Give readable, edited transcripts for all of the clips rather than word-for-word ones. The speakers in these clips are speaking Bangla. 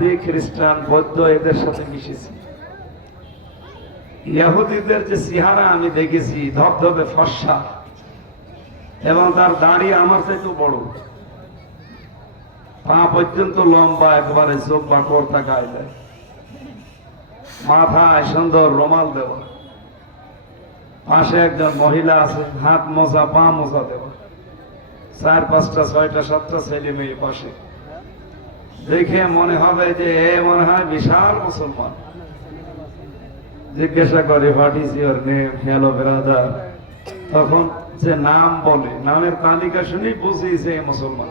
ইহুদি খ্রিস্টান বৌদ্ধ এদের সাথে মিশেছি। ইহুদিদের যে চেহারা আমি দেখেছি ধবধবে ফর্সা, এবং তার দাড়ি আমার চাইতেও বড়, পা পর্যন্ত লম্বা, একবারে জব্বা কর্তা গায়ে দেয়, মাথায় সুন্দর রুমাল দেওয়া, পাশে একজন মহিলা আছে হাত মোজা পা মোজা দেওয়া, 4, 5টা 6টা 7টা ছেলে মেয়ে পাশে। দেখে মনে হবে যে এ মনে হয় বিশাল মুসলমান। জিজ্ঞাসা করে what is your name, hello brother. তখন যে নাম বলে, নামের তালিকা শুনেই বুঝি যে মুসলমান।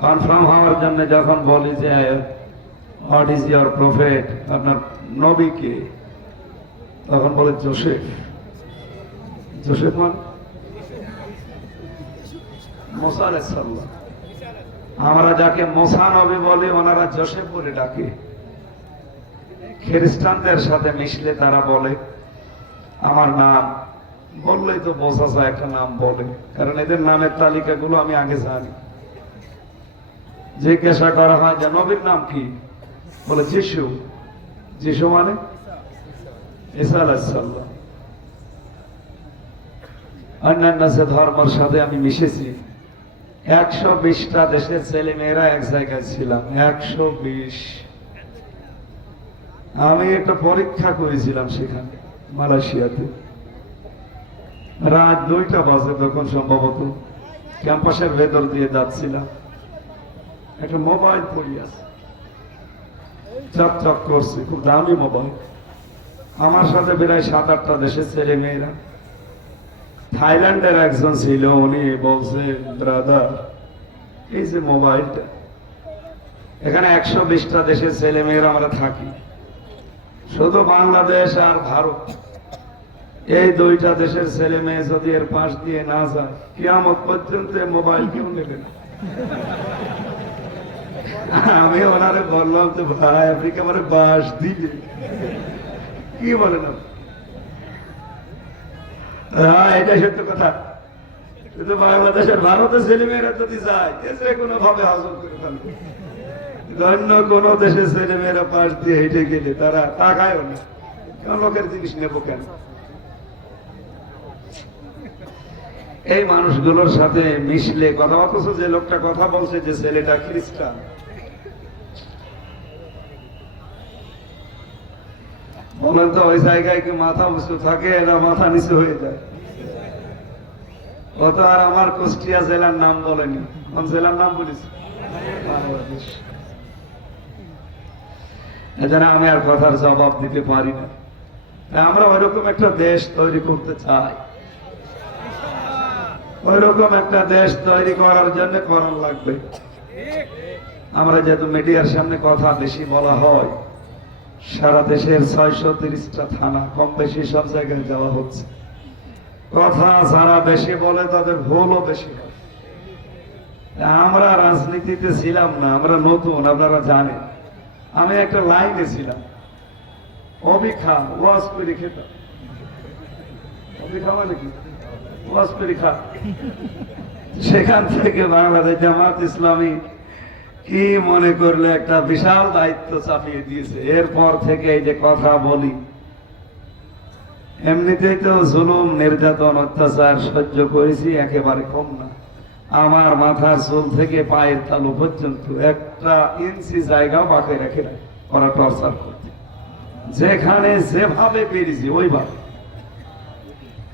কনফার্ম হওয়ার জন্য যখন বলি যে হোয়াট ইজ ইউর প্রফেট, আপনার নবী কে, তখন বলে জোসেফ। জোসেফ মানে মুসা আলাইহিস সালাম। আমরা যাকে মুসা নবী বলি ওনারা জোসেফ বলে ডাকে। খ্রিস্টানদের সাথে মিশলে তারা বলে আমার নাম, বললেই তো বোঝা যায় একটা নাম বলে, কারণ এদের নামের তালিকাগুলো আমি আগে জানি। জিজ্ঞাসা করা হয় যে নবীর নাম কি, বলে যিশু। যিশু মানে ঈসা আলাইহিস সালাম। অন্যান্য যে ধর্মের সাথে আমি মিশেছি, 120টা দেশের ছেলে মেয়েরা এক জায়গায় ছিলাম, 120। আমি একটা পরীক্ষা করেছিলাম সেখানে মালয়েশিয়াতে, রাত 2টা বাজে তখন, সম্ভবত ক্যাম্পাসের ভেতর দিয়ে যাচ্ছিলাম, একটা মোবাইল পড়ে আছে, চকচক করছে, খুব দামি মোবাইল। আমার সাথে প্রায় 7-8টা দেশের ছেলে মেয়েরা। থাইল্যান্ডের একজন ছিল, উনি বলছে ব্রাদার এই যে মোবাইলটা, এখানে 120টা দেশের ছেলে মেয়েরা আমরা থাকি, শুধু বাংলাদেশ আর ভারত, এই 2টা দেশের ছেলে মেয়ে যদি এর পাশ দিয়ে না যায়, কিয়ামত পর্যন্ত মোবাইল কেউ নেবে না। আমি ওনারে বললাম তো ভাই আপনি কি আমার বাস দিলে, কি বলেন? হ্যাঁ, এটা সত্য কথা। কিন্তু বাংলাদেশের ভারতের ছেলে মেয়েরা যদি যায়, যে কোনো ভাবে হজম করে ফেলবে। অন্য কোন দেশের ছেলে মেয়েরা পাশ দিয়ে হেঁটে গেলে তারা তাকায়ও না, কেন লোকের জিনিস নেবো কেন? এই মানুষগুলোর সাথে মিশলে কথা, অথচ যে লোকটা কথা বলছে যে ছেলেটা খ্রিস্টান, বলেন তো ওই জায়গায় কি মাথা উঁচু থাকে না মাথা নিচু হয়ে যায়? ও তো আর আমার কুষ্টিয়া জেলার নাম বলেনি, কোন জেলার নাম বলেছি? বাংলাদেশ। এজন্য আমি আর কথার জবাব দিতে পারি না। আমরা ওইরকম একটা দেশ তৈরি করতে চাই, ওইরকম একটা দেশ তৈরি করার জন্য করার লাগবে। আমরা যেহেতু মিডিয়ার সামনে কথা বেশি বলা হয়, সারা দেশের 630টা থানা কম বেশি সব জায়গায় যাওয়া হচ্ছে। কথা যারা বেশি বলে তাদের ভুলও বেশি হয়। আমরা রাজনীতিতে ছিলাম না, আমরা নতুন, আপনারা জানেন। আমি একটা লাইনে ছিলাম, অবিখা ওয়াজ করে খেতাম। অবিখা মানে কি? ওয়াজ করে খা। সেখান থেকে বাংলাদেশ জামাত ইসলামী কি মনে করলে একটা বিশাল দায়িত্ব চাপিয়ে দিয়েছে। এরপর থেকে এই যে কথা বলি, এমনিতেই তো জুলুম নির্যাতন অত্যাচার সহ্য করেছি, একেবারে কম না। আমার মাথার চুল থেকে পায়ের তালু পর্যন্ত 1 ইঞ্চি জায়গাও বাকি রেখে না, ওরা টর্চার করতে, যেখানে যেভাবে পেরেছি ওইভাবে।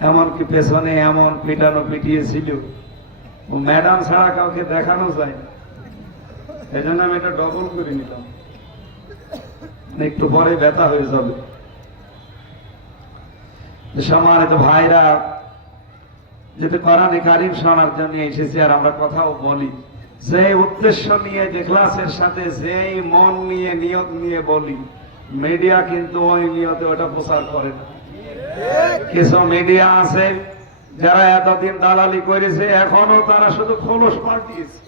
এমনকি পেছনে এমন পিটানো পিটিয়েছিল, ও ম্যাডাম ছাড়া কাউকে দেখানো যায় না। এই জন্য আমি এটা ডবল করে নিলাম, একটু পরে ব্যথা হয়ে যাবে। সম্মানিত ভাইরা, যেহেতু কোরআনে কারীম শোনার জন্য এসেছি আর আমরা কথাও বলি, যে উদ্দেশ্য নিয়ে, যে ক্লাসের সাথে যেই মন নিয়ে নিয়ত নিয়ে বলি, মিডিয়া কিন্তু ওই নিয়তে ওটা প্রচার করে না। কিছু মিডিয়া আছে যারা এতদিন দালালি করেছে, এখনো তারা শুধু খোলস পাল্টিয়েছে।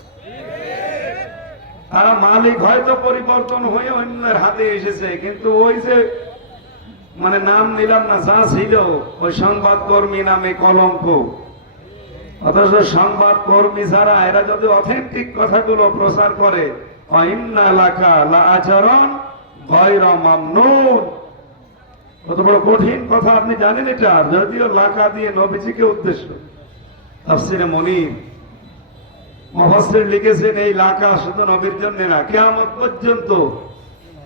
তারা মালিক হয়তো পরিবর্তন হয়ে অন্যের হাতে এসেছে, কিন্তু ওই যে মানে নাম নিলাম না, যা ছিল ওই সংবাদ কর্মী নামে কলঙ্ক। অথচ সংবাদ কর্মী যারা, এরা যদি অথেন্টিক কথাগুলো প্রচার করে, ওয়া ইন্না লাকা লাআজরান গায়রা মামনুন। কত বড় কঠিন কথা আপনি জানেন এটা? যদিও লাকা দিয়ে নবীজিকে উদ্দেশ্য। তাফসীরে মুনীর মুফাসসির লিখেছেন এই লাকা শুধু নবীর জন্য না, কিয়ামত পর্যন্ত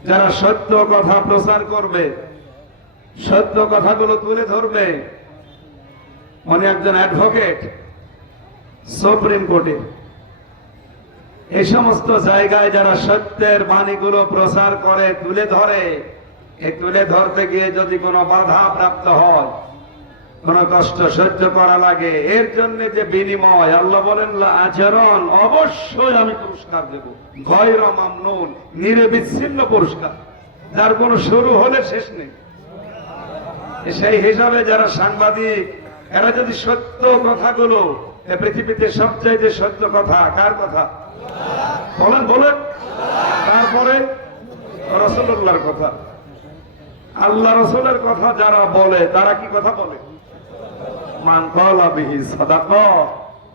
যারা সত্য কথা প্রচার করবে, সত্য কথাগুলো তুলে ধরবে। উনি একজন অ্যাডভোকেট সুপ্রিম কোর্টে। এই সমস্ত জায়গায় যারা সত্যের বাণীগুলো প্রচার করে, তুলে ধরে, এই তুলে ধরতে গিয়ে যদি কোনো বাধা প্রাপ্ত হয়, কোন কষ্ট সহ্য করা লাগে, এর জন্য যে বিনিময়, আল্লাহ বলেন আচরণ, অবশ্যই আমি পুরস্কার দেব। গায়রা মামনুন, নিরবিচ্ছিন্ন পুরস্কার, যার কোনো শুরু হলে শেষ নেই। সেই হিসাবে যারা সাংবাদিক, এরা যদি সত্য কথাগুলো, পৃথিবীতে সবচাইতে সত্য কথা কার কথা? বলেন বলেন। তারপরে রাসূলুল্লাহর কথা। আল্লাহ রাসূলের কথা যারা বলে, তারা কি কথা বলে? মান ক্বালা বিহি সাদাকা,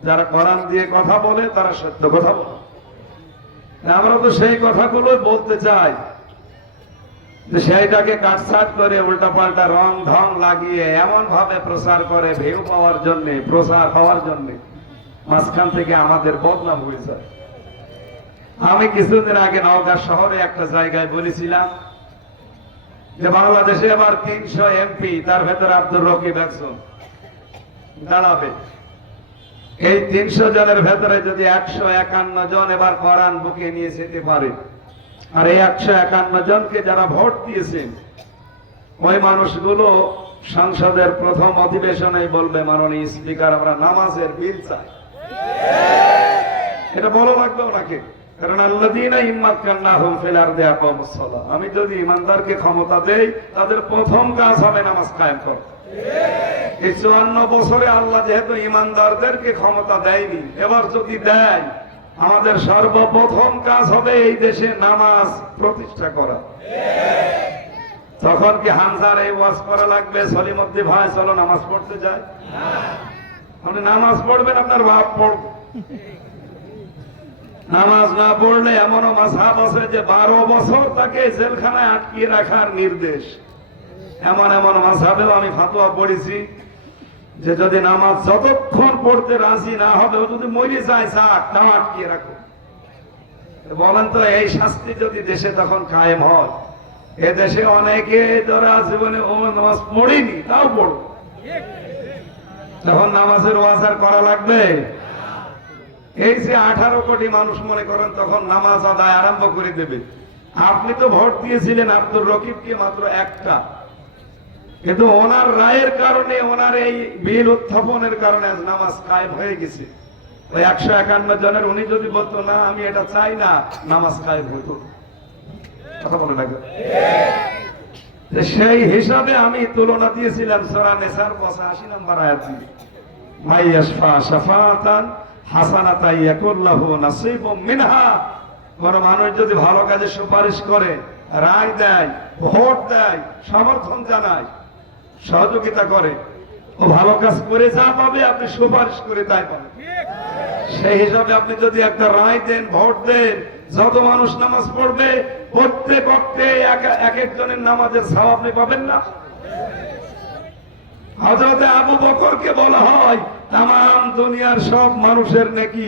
যারা কোরআন দিয়ে কথা বলে তারা সত্য কথা বলে। আমরা তো সেই কথাগুলো বলতে চাই, যে সেইটাকে কাটছাট করে উল্টাপাল্টা রং ঢং লাগিয়ে এমন ভাবে প্রচার করে ভিউ পাওয়ার জন্য, প্রচার পাওয়ার জন্য, মাঝখান থেকে আমাদের বদনাম হয়ে যায়। আমি কিছুদিন আগে নওগাঁ শহরে একটা জায়গায় বলেছিলাম যে বাংলাদেশে আবার 300 এমপি, তার ভেতরে আব্দুর রকিব একজন দাঁড়াবে। এই 300 জনের ভেতরে যদি 151 জন এবার কোরআন বুকে নিয়ে যেতে পারে, আর এই 151 জনকে যারা ভোট দিয়েছেন, ওই মানুষগুলো সংসদের প্রথম অধিবেশনে বলবে, মাননীয় স্পিকার, আমরা নামাজের বিল চাই। এটা বলো লাগবে ওনাকে, কারণ আল্লাযীনা ইম্মাক্কান্নাহুম ফিল আরদি আকামুস সালাহ, আমি যদি ইমানদারকে ক্ষমতা দেই, তাদের প্রথম কাজ হবে নামাজ কায়েম করা। এই 54 বছরে আল্লাহ যেহেতু ইমানদারদেরকে ক্ষমতা দেয়নি, এবার যদি দেয়, আমাদের সর্বপ্রথম কাজ হবে এই দেশে নামাজ প্রতিষ্ঠা করা। তখন কি হামজার এই ওয়াজ করা লাগবে, সলিমুদ্দিন ভাই চলো নামাজ পড়তে যাই? আপনি নামাজ পড়বেন, আপনার বাপ পড়বে। নামাজ না পড়লে এমনও মাযহাব আছে যে 12 বছর তাকে জেলখানায় আটকিয়ে রাখার নির্দেশ। এমন এমন মাযহাবেও আমি ফতোয়া পড়েছি যে যদি নামাজ যতক্ষণ পড়তে রাজি না হবে, ও যদি মরে যায়, যাক, তাও আটকিয়ে রাখো। বলেন তো, এই শাস্তি যদি দেশে তখন কায়েম হয়, এ দেশে অনেকে যারা জীবনে নামাজ পড়েনি তাও পড়বে। তখন নামাজের ওয়াজ আর করা লাগবে? এই যে 18 কোটি মানুষ মনে করেন তখন নামাজ আদায় আরম্ভ করে দেবে। আপনি তো ভোট দিয়েছিলেন আব্দুর রকিবকে মাত্র একটা, কিন্তু ওনার রায়ের কারণে, ওনার এই বিল উত্থাপনের কারণে আজ নামাজ কায়েম হয়ে গেছে। ওই 151 জনের উনি যদি বলতো না আমি এটা চাই না, নামাজ কায়েম হতো। কথা বলে লাগবে। সেই হিসাবে আমি তুলনা দিয়েছিলাম সূরা নিসার 85 নম্বর আয়াত দিয়ে, মাই ইয়াশফা শাফাআতান হাসানাতান ইয়াকুল লাহু নাসীবুম মিনহা। কোন মানুষ যদি ভালো কাজে সুপারিশ করে, রায় দেয়, ভোট দেয়, সমর্থন জানায়, সহযোগিতা করে, ও ভালো কাজ করে যা পাবে, আপনি সুপারিশ করে তাই পাবেন। সেই হিসাবে আপনি যদি একটা রায় দেন, ভোট দেন, যত মানুষ নামাজ পড়বে, প্রত্যেক ওয়াক্তে এক একজনের নামাজের সওয়াব আপনি পাবেন না? হযরতে আবু বকরকে বলা হয় তামাম দুনিয়ার সব মানুষের নেকি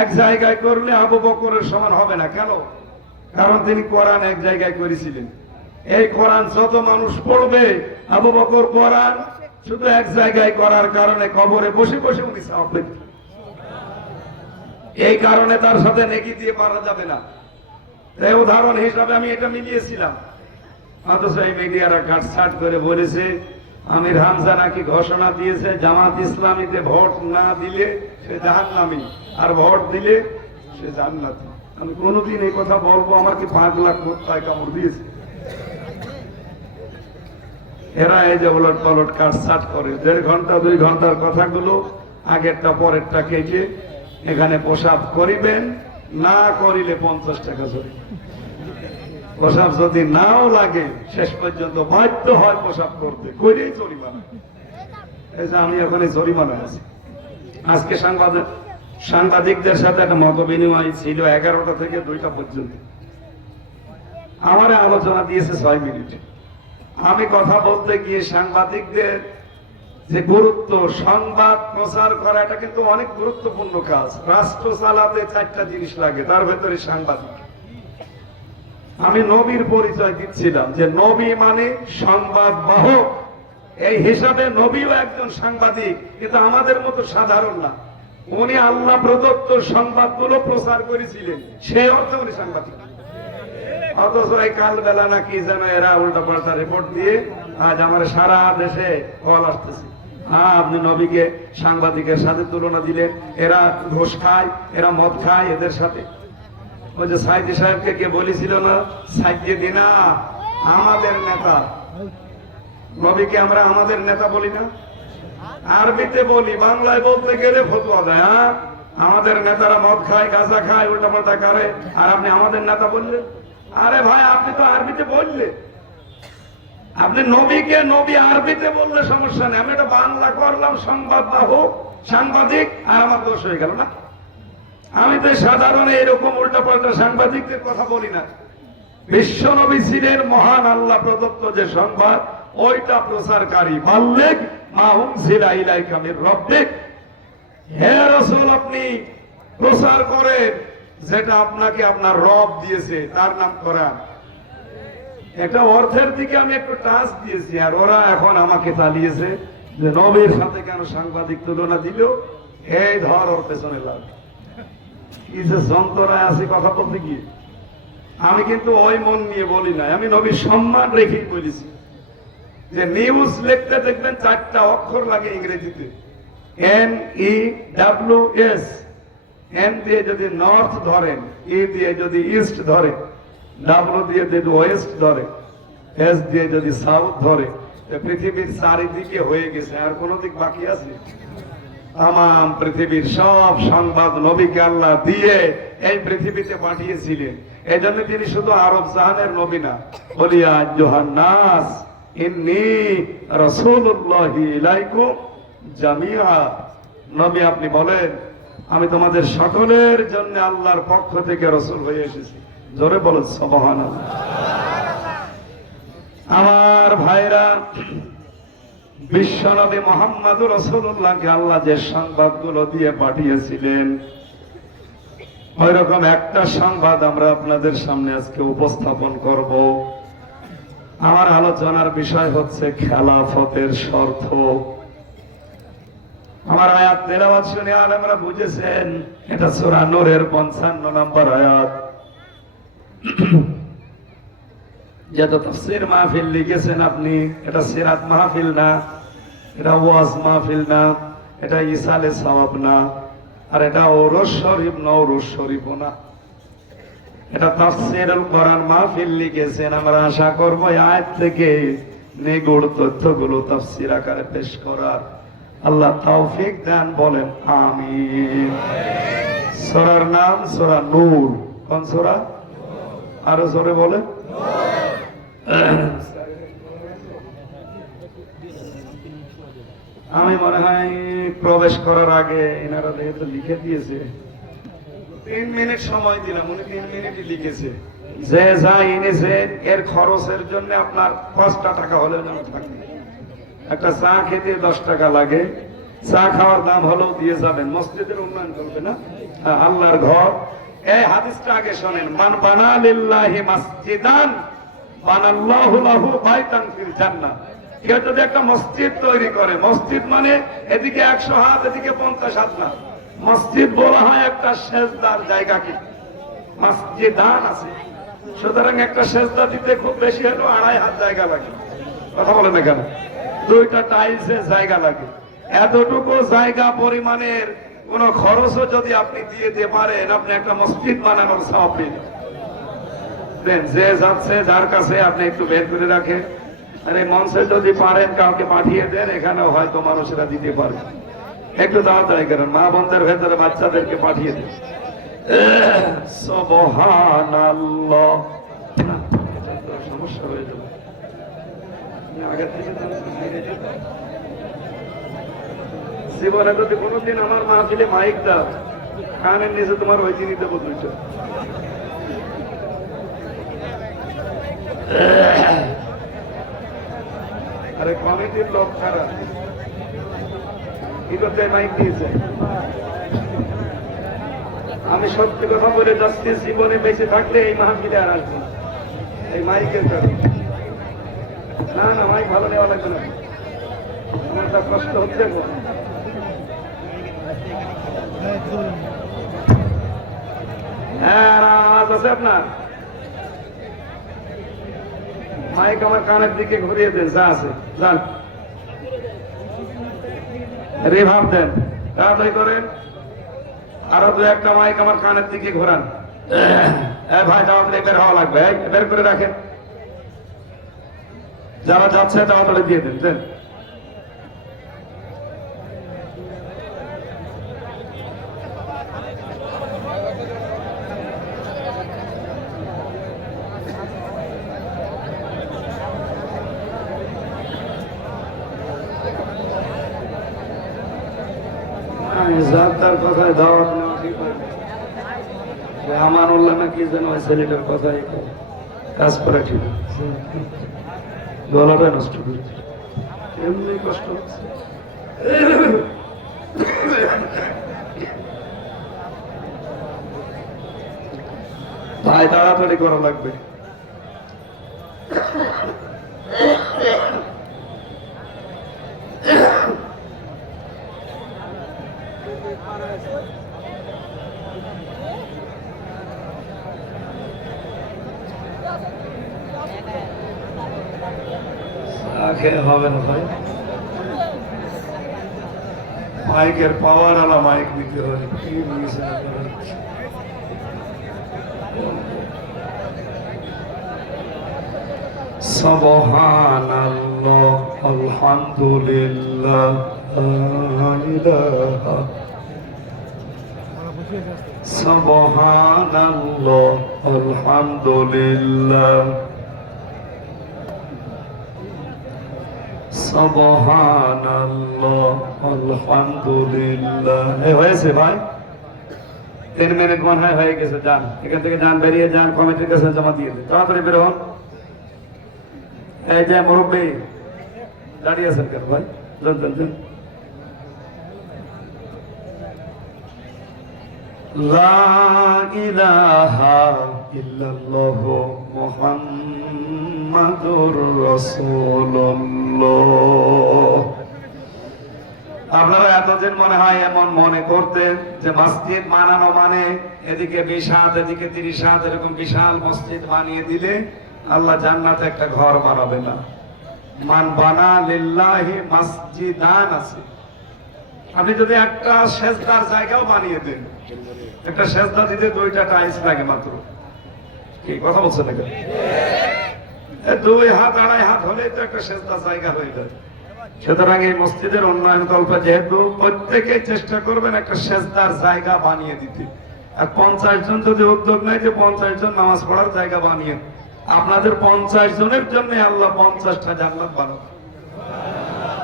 এক জায়গায় করলে আবু বকরের সমান হবে না। কেন? কারণ তিনি কোরআন এক জায়গায় করেছিলেন। এই কোরআন যত মানুষ পড়বে, আবু বকর কোরআন শুধু এক জায়গায় করার কারণে কবরে বসে বসে উনি সওয়াব পেতেন। এই কারণে তার সাথে নেকি দিয়ে পারা যাবে না। এই উদাহরণ হিসাবে আমি এটা মিলিয়েছিলাম। অথচ এই মিডিয়ারা কাটছাট করে বলেছে আমির হামজা নাকি ঘোষণা দিয়েছে জামাত ইসলামীতে ভোট না দিলে সে জাহান্নামী, আর ভোট দিলে সে জান্নাতি। আমি কোনোদিন এই কথা বলবো আমার কি 5 লাখ কোথায় কামড় দিয়েছে? এরা এই যে উলট পালট কাটছাট করে 1.5 ঘন্টা 2 ঘন্টার কথাগুলো আগেরটা পরেরটা কেটে এখানে প্রসাব করিবেন, না করিলে 50 টাকা জরিমানা। প্রসাব যদি নাও লাগে শেষ পর্যন্ত বাধ্য হয় প্রসাব করতে, কইলেই জরিমানা। এই যে আমি ওখানে জরিমানা আছি। আজকে সাংবাদিকদের সাথে একটা মত বিনিময় ছিল 11টা থেকে 2টা পর্যন্ত। আমার আলোচনা দিয়েছে 6 মিনিট। আমি কথা বলতে গিয়ে সাংবাদিকদের যে গুরুত্ব, সংবাদ প্রচার করা এটা কিন্তু অনেক গুরুত্বপূর্ণ কাজ। রাষ্ট্র চালাতে 4টা জিনিস লাগে, তার ভেতরে সাংবাদিক। আমি নবীর পরিচয় দিচ্ছিলাম যে নবী মানে সংবাদ বাহক, এই হিসাবে নবীও একজন সাংবাদিক, কিন্তু আমাদের মতো সাধারণ না। উনি আল্লাহ প্রদত্ত সংবাদগুলো প্রচার করেছিলেন, সেই অর্থে উনি সাংবাদিক। অথচ এই কাল বেলা নাকি যেন এরা উল্টা পাল্টা রিপোর্ট দিয়ে আজ আমার সারা দেশে কল আসতেছে, হ্যাঁ আপনি নবীকে সাংবাদিকের সাথে তুলনা দিলেন, এরা ঘুষ খায়, এরা মদ খায় এদের সাথে। ওই যে সাইদি সাহেবকে কে বলেছিল না, সাইদি দিনা আমাদের নেতা। নবীকে আমরা আমাদের নেতা বলি না, আরবিতে বলি, বাংলায় বলতে গেলে ফতোয়া দেয়। হ্যাঁ আমাদের নেতারা মদ খায়, গাঁজা খায়, উল্টা পাল্টা করে, আর আপনি আমাদের নেতা বললেন। আরে ভাই আপনি তো আরবিতে বললেন, আপনি নবীকে নবী আরবিতে বললে সমস্যা নেই, আমি এটা বাংলা করলাম সংবাদ বাহক সাংবাদিক, আর আমার দোষ হয়ে গেল না। আমি তো সাধারণ এরকম উল্টা পাল্টা সাংবাদিকদের কথা বলি না। বিশ্ব নবী ছিলেন মহান আল্লাহ প্রদত্ত যে সংবাদ, ওইটা প্রচারকারী। বাল্লিগ মা উনজিলা ইলাইকা মির রাব্বিক, হে রাসূল আপনি প্রচার করেন যেটা আপনাকে আপনার রব দিয়েছে, তার নাম কোরআন। একটা অর্থের দিকে আমি একটু টাচ দিয়েছি, আর ওরা এখন আমাকে চালিয়েছে যে নবীর সাথে কেন সাংবাদিক তুলনা দিল, এই ধর ওর পেছনে লাগ। কি যে যন্ত্রণায় আছে কথা বলতে গিয়ে। আমি কিন্তু ওই মন নিয়ে বলি না, আমি নবীর সম্মান রেখেই বলেছি যে নিউজ লিখতে দেখবেন 4টা অক্ষর লাগে ইংরেজিতে, NEWS। এন দিয়ে যদি নর্থ ধরেন, ই দিয়ে যদি ইস্ট ধরে, ডাব্লু দিয়ে যদি ওয়েস্ট ধরে, এস দিয়ে যদি সাউথ ধরে, পৃথিবীর চারিদিকে হয়ে গেছে, আর কোন দিক বাকি আছে? তাম পৃথিবীর সব সংবাদ নবীকে আল্লাহ দিয়ে এই পৃথিবীতে পাঠিয়েছিলেন। এই জন্য তিনি শুধু আরব জাহানের নবী না, বলিয়া জোহান্নাস ইন্নী রাসূলুল্লাহি ইলাইকুম জামিআ। নবী আপনি বলেন আমি তোমাদের সকলের জন্য আল্লাহর পক্ষ থেকে রাসূল হয়ে এসেছি। জোরে বলো সুবহানাল্লাহ। আমার ভাইরা, বিশ্বনবী মুহাম্মদুর রাসূলুল্লাহকে আল্লাহ যে সংবাদগুলো দিয়ে পাঠিয়েছিলেন, ওইরকম একটা সংবাদ আমরা আপনাদের সামনে আজকে উপস্থাপন করব। আমার আলোচনার বিষয় হচ্ছে খেলাফতের শর্ত। আমার আয়াত তেলাওয়াত শুনে আলেমরা বুঝেছেন, এটা সূরা নূরের 55 নম্বর আয়াত। যত তাফসীর মাহফিল লিখেছেন আপনি, এটা সিরাত মাহফিল না, এটা ওয়াজ মাহফিল না, এটা ইসালে সওয়াব না, আর এটা ওরস শরীফ না, ওরস শরীফও না, এটা তাফসীরুল কোরআন মাহফিল লিখেছেন। আমরা আশা করব এই আয়াত থেকে নিগুড় তথ্যগুলো তাফসীর আকারে পেশ করার আল্লাহ তৌফিক দেন, বলেন আমিন। সূরার নাম সূরা নূর। কোন সূরা? আরো জোরে বলেন। আমি মনে হয় প্রবেশ করার আগে এনারা যেহেতু লিখে দিয়েছে, 3 মিনিট সময় দিলাম, উনি 3 মিনিটই লিখেছে। যে যা এনেছে এর খরচের জন্য আপনার 5টা টাকা হলেও যেন থাকে। একটা চা খেতে 10 টাকা লাগে, চা খাওয়ার দাম হলেও দিয়ে যাবেন। মসজিদের উন্নয়ন করবে না, আল্লাহর ঘর। এই হাদিসটা আগে শোনেন, মান বানা লিল্লাহি মাসজিদান বানাল্লাহু লাহু বাইতান ফিল জান্নাহ। কেউ যদি একটা মসজিদ তৈরি করে, মসজিদ মানে এদিকে 100 হাত এদিকে 50 হাত না, মসজিদ বলা হয় একটা সেজদার জায়গাকে। মসজিদান আছে, সুতরাং একটা সেজদা দিতে খুব বেশি হলো 2.5 হাত জায়গা লাগে। কথা বলেন না কেন? 2টা টাইলসের জায়গা লাগে। এতটুকু জায়গা পরিমাণের কোন খরচও যদি আপনি দিয়ে দিতে পারেন, আপনি একটা মসজিদ বানানোর সওয়াব পেলেন। যে যাচ্ছে যার কাছে আপনি একটু বের করে রাখেন, আর এই মঞ্চে যদি পারেন কাউকে পাঠিয়ে দেন, এখানেও হয়তো মানুষেরা দিতে পারে। একটু তাড়াতাড়ি করেন, মা বোনদের ভেতরে বাচ্চাদেরকে পাঠিয়ে দেন। সুবহানাল্লাহ। সমস্যা হয়ে যাবে, আগের থেকে জীবনে যদি কোনোদিন আমার মাহফিলে মাইক দাও, কানের নিচে তোমার ওই জিনিস দেবো দুইটা। আরে কমিটির লোক খারাপ, এটাতে মাইক দিয়েছে। আমি সত্যি কথা বলে যাচ্ছি, জীবনে বেঁচে থাকলে এই মাহফিলে আর আসবো না, এই মাইকের কারণে। না না, মাইক ভালো নেওয়া লাগবে না, আমার তা কষ্ট হচ্ছে। হ্যাঁ, আওয়াজ আছে আপনার? মাইক আমার কানের দিকে ঘুরিয়ে দেন, যা আছে যান, রিভাব দেন, তাড়াতাড়ি করেন। আরো দু একটা মাইক আমার কানের দিকে ঘোরান। ভাই তাড়াতাড়ি বের হওয়া লাগবে, বের করে রাখেন। যারা যাচ্ছে তাড়াতাড়ি দিয়ে দেন, দেন। তার কথায় দাওয়াত নেওয়া ঠিক হয়, আমানুল্লাহ না কি যেন ওই ছেলেটার কথায় কাজ করা ঠিক, গলাটা নষ্ট করেছে, এমনি কষ্ট হচ্ছে। ভাই তাড়াতাড়ি করা লাগবে। হবে না ভাই, মাইকের পাওয়ার আলা মাইক দিতে হয়। সুবহানাল্লাহ, আলহামদুলিল্লাহ, সুবহানাল্লাহ, আলহামদুলিল্লাহ, সুবহানাল্লাহ, আলহামদুলিল্লাহ। হয়েছে ভাই, 3 মিনিট মনে হয় হয়ে গেছে। যান এখান থেকে, যান, বেরিয়ে যান, কমিটির কাছে জমা দিয়ে দেন, তাড়াতাড়ি বের হন। এই যে মুরব্বী দাঁড়িয়ে আছেন কেন ভাই, যান যান যান। লা ইলাহা ইল্লাল্লাহ মুহাম্মাদুর রাসূলুল্লাহ। আপনারা এতদিন মনে হয় এমন মনে করতেন যে মসজিদ বানানো মানে এদিকে 20 হাত এদিকে 30 হাত এরকম বিশাল মসজিদ বানিয়ে দিলে আল্লাহ জান্নাতে একটা ঘর বানাবে না। মান বানা লিল্লাহি মসজিদান আছে। আপনি যদি একটা সেজদার জায়গাও বানিয়ে দেন, একটা সেজদা দিতে 2টা টাইলস লাগে মাত্র। কি কথা বলছেন না? 2 হাত 2.5 হাত হলেই তো একটা সেজদার জায়গা হয়ে যায়। সুতরাং এই মসজিদের উন্নয়ন কল্পে যেহেতু প্রত্যেকে চেষ্টা করবেন একটা সেজদার জায়গা বানিয়ে দিতে। আর 50 জন যদি উদ্যোগ নেয় যে 50 জন নামাজ পড়ার জায়গা বানিয়ে, আপনাদের 50 জনের জন্য আল্লাহ 50টা জান্নাত বানাবে,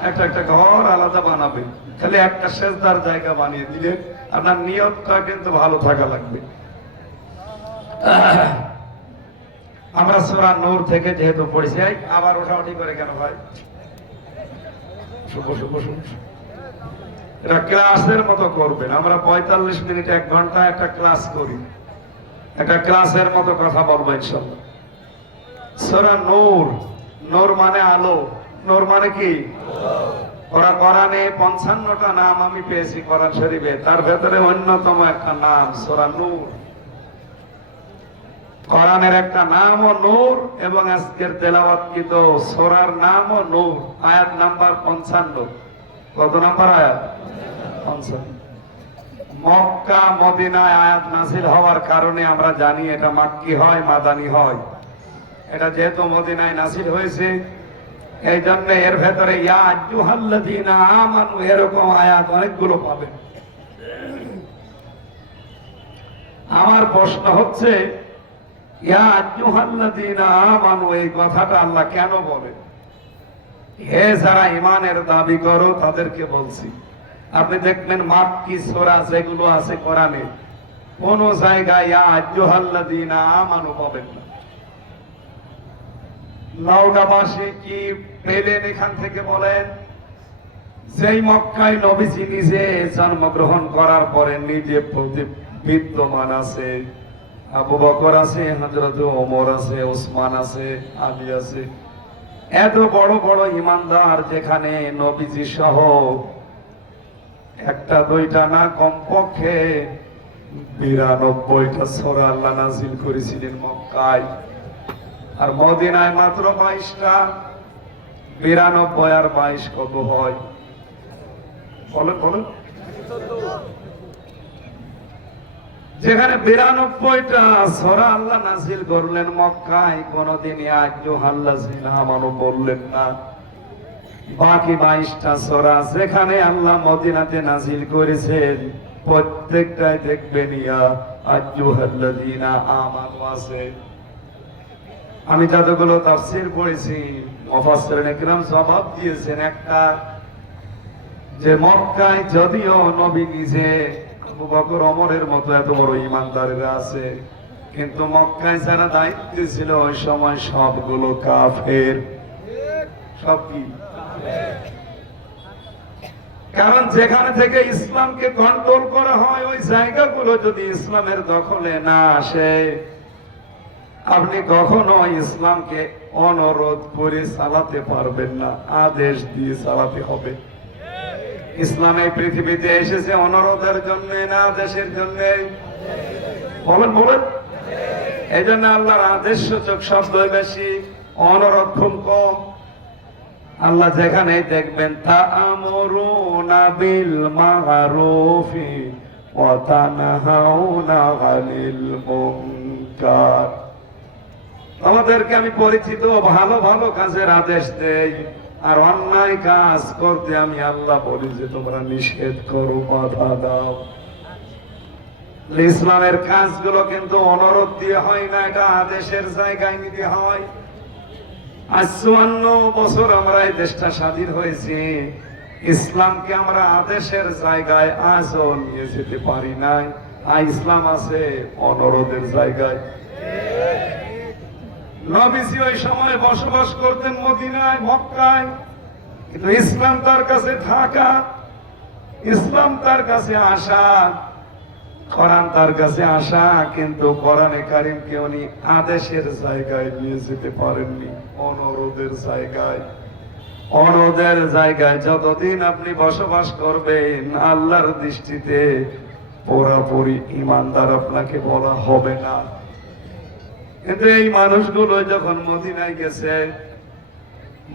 একটা একটা ঘর আলাদা বানাবে। খালি একটা সেজদার জায়গা বানিয়ে দিলে আপনার নিয়তটা কিন্তু ভালো থাকা লাগবে। আমরা সূরা নূর থেকে যেহেতু পড়েছি, আবার ওঠাউঠি করে কেন ভাই? এটা ক্লাসের মতো করবেন। আমরা 45 মিনিট 1 ঘন্টা একটা ক্লাস করি, একটা ক্লাসের মতো কথা বলবো ইনশাআল্লাহ। সূরা নূর, নূর মানে আলো, নূর মানে কি? ওরা কোরআনে 55টা নাম আমি পেয়েছি কোরআন শরীফে, তার ভেতরে অন্যতম একটা নাম সূরা নূর। কোরআনের একটা নামও নূর এবং আজকের তেলাওয়াতকৃত সূরার নামও নূর। আয়াত নাম্বার 55। কত নাম্বার আয়াত? 55। মক্কা মদিনায় আয়াত নাযিল হওয়ার কারণে আমরা জানি এটা মাক্কি হয়, মাদানী হয়। এটা যেহেতু মদিনায় নাযিল হয়েছে, এই জন্য এর ভেতরে ইয়া আইয়ুহাল্লাযীনা আমানু এরকম আয়াত অনেকগুলো পাবেন। আমার প্রশ্ন হচ্ছে, ইয়া আইয়ুহাল্লাযীনা আমানু এই কথাটা আল্লাহ কেন বলেন? হে যারা ঈমানের দাবি করো তাদেরকে বলছি। আপনি দেখবেন মাক্কি সূরা যেগুলো আছে কোরআনে কোন জায়গায় ইয়া আইয়ুহাল্লাযীনা আমানু পাবেন না। নওগাঁবাসী কি পেলেন এখান থেকে বলেন? যেই মক্কায় নবীজি নিজে জন্মগ্রহণ করার পরে নিজে বিদ্যমান আছে, আবু বকর আছে, হযরত ওমর আছে, ওসমান আছে, আলী আছে, এত বড় বড় ইমানদার, যেখানে নবীজি সহ একটা দুইটা না কমপক্ষে 92টা সূরা আল্লাহ নাযিল করেছিলেন মক্কায়, আর মদিনায় মাত্র 22টা। 92 আর 22 কত হয় বলেন বলেন? যেখানে 92টা সূরা আল্লাহ নাযিল করলেন মক্কায়, কোনদিন ইয়া আইয়ুহাল্লাযীনা আমানু বললেন না। বাকি 22টা সূরা যেখানে আল্লাহ মদিনাতে নাযিল করেছেন, প্রত্যেকটাই দেখবেন ইয়া আইয়ুহাল্লাযীনা আমানু আছে। আমি যতগুলো তাফসীর পড়েছি, মুফাসসিরিন ইকরাম জবাব দিয়েছেন একটা, যে মক্কায় যদিও নবী নিজে, আবু বকর ওমরের মতো এত বড় ইমানদারেরা আছে, কিন্তু মক্কায় যারা দায়িত্বে ছিল ওই সময় সবগুলো কাফের। সব কি? কারণ যেখানে থেকে ইসলামকে কন্ট্রোল করা হয়, ওই জায়গাগুলো যদি ইসলামের দখলে না আসে, আপনি কখনো ইসলামকে অনুরোধ করে চালাতে পারবেন না, আদেশ দিয়ে চালাতে হবে। ইসলাম এই পৃথিবীতে এসেছে অনুরোধের জন্য না আদেশের জন্য? বলেন বলেন। এই জন্য আল্লাহর আদেশ সূচক শব্দই বেশি, অনুরোধ খুব কম। আল্লাহ যেখানে দেখবেন তা'আমুরুনা বিল মা'রুফি ওয়া তানহাউনা আনিল মুনকার, আমাদেরকে আমি পরিচিত ভালো ভালো কাজের আদেশ দেই, আর অন্যায় কাজ করতে আমি আল্লাহ বলি যে তোমরা নিষেধ করো, বাধা দাও। ইসলামের কাজগুলো কিন্তু অনুরোধ দিয়ে হয় না, এটা আদেশের জায়গায় নিতে হয়। আজ 54 বছর আমরা এই দেশটা স্বাধীন হয়েছি, ইসলামকে আমরা আদেশের জায়গায় আজও নিয়ে যেতে পারি নাই। ইসলাম আছে অনুরোধের জায়গায়। নবীজি ওই সময় বসবাস করতেন মদিনায়, মক্কায়, কিন্তু ইসলাম তার কাছে থাকা, ইসলাম তার কাছে আসা, কোরআন তার কাছে আসা, কিন্তু কোরআনে কারীমকে উনি আদেশের জায়গায় নিয়ে যেতে পারেননি, অনুরোধের জায়গায়। অনুরোধের জায়গায় যতদিন আপনি বসবাস করবেন, আল্লাহর দৃষ্টিতে পুরোপুরি ইমানদার আপনাকে বলা হবে না। কিন্তু এই মানুষগুলো যখন মদিনায় গেছে,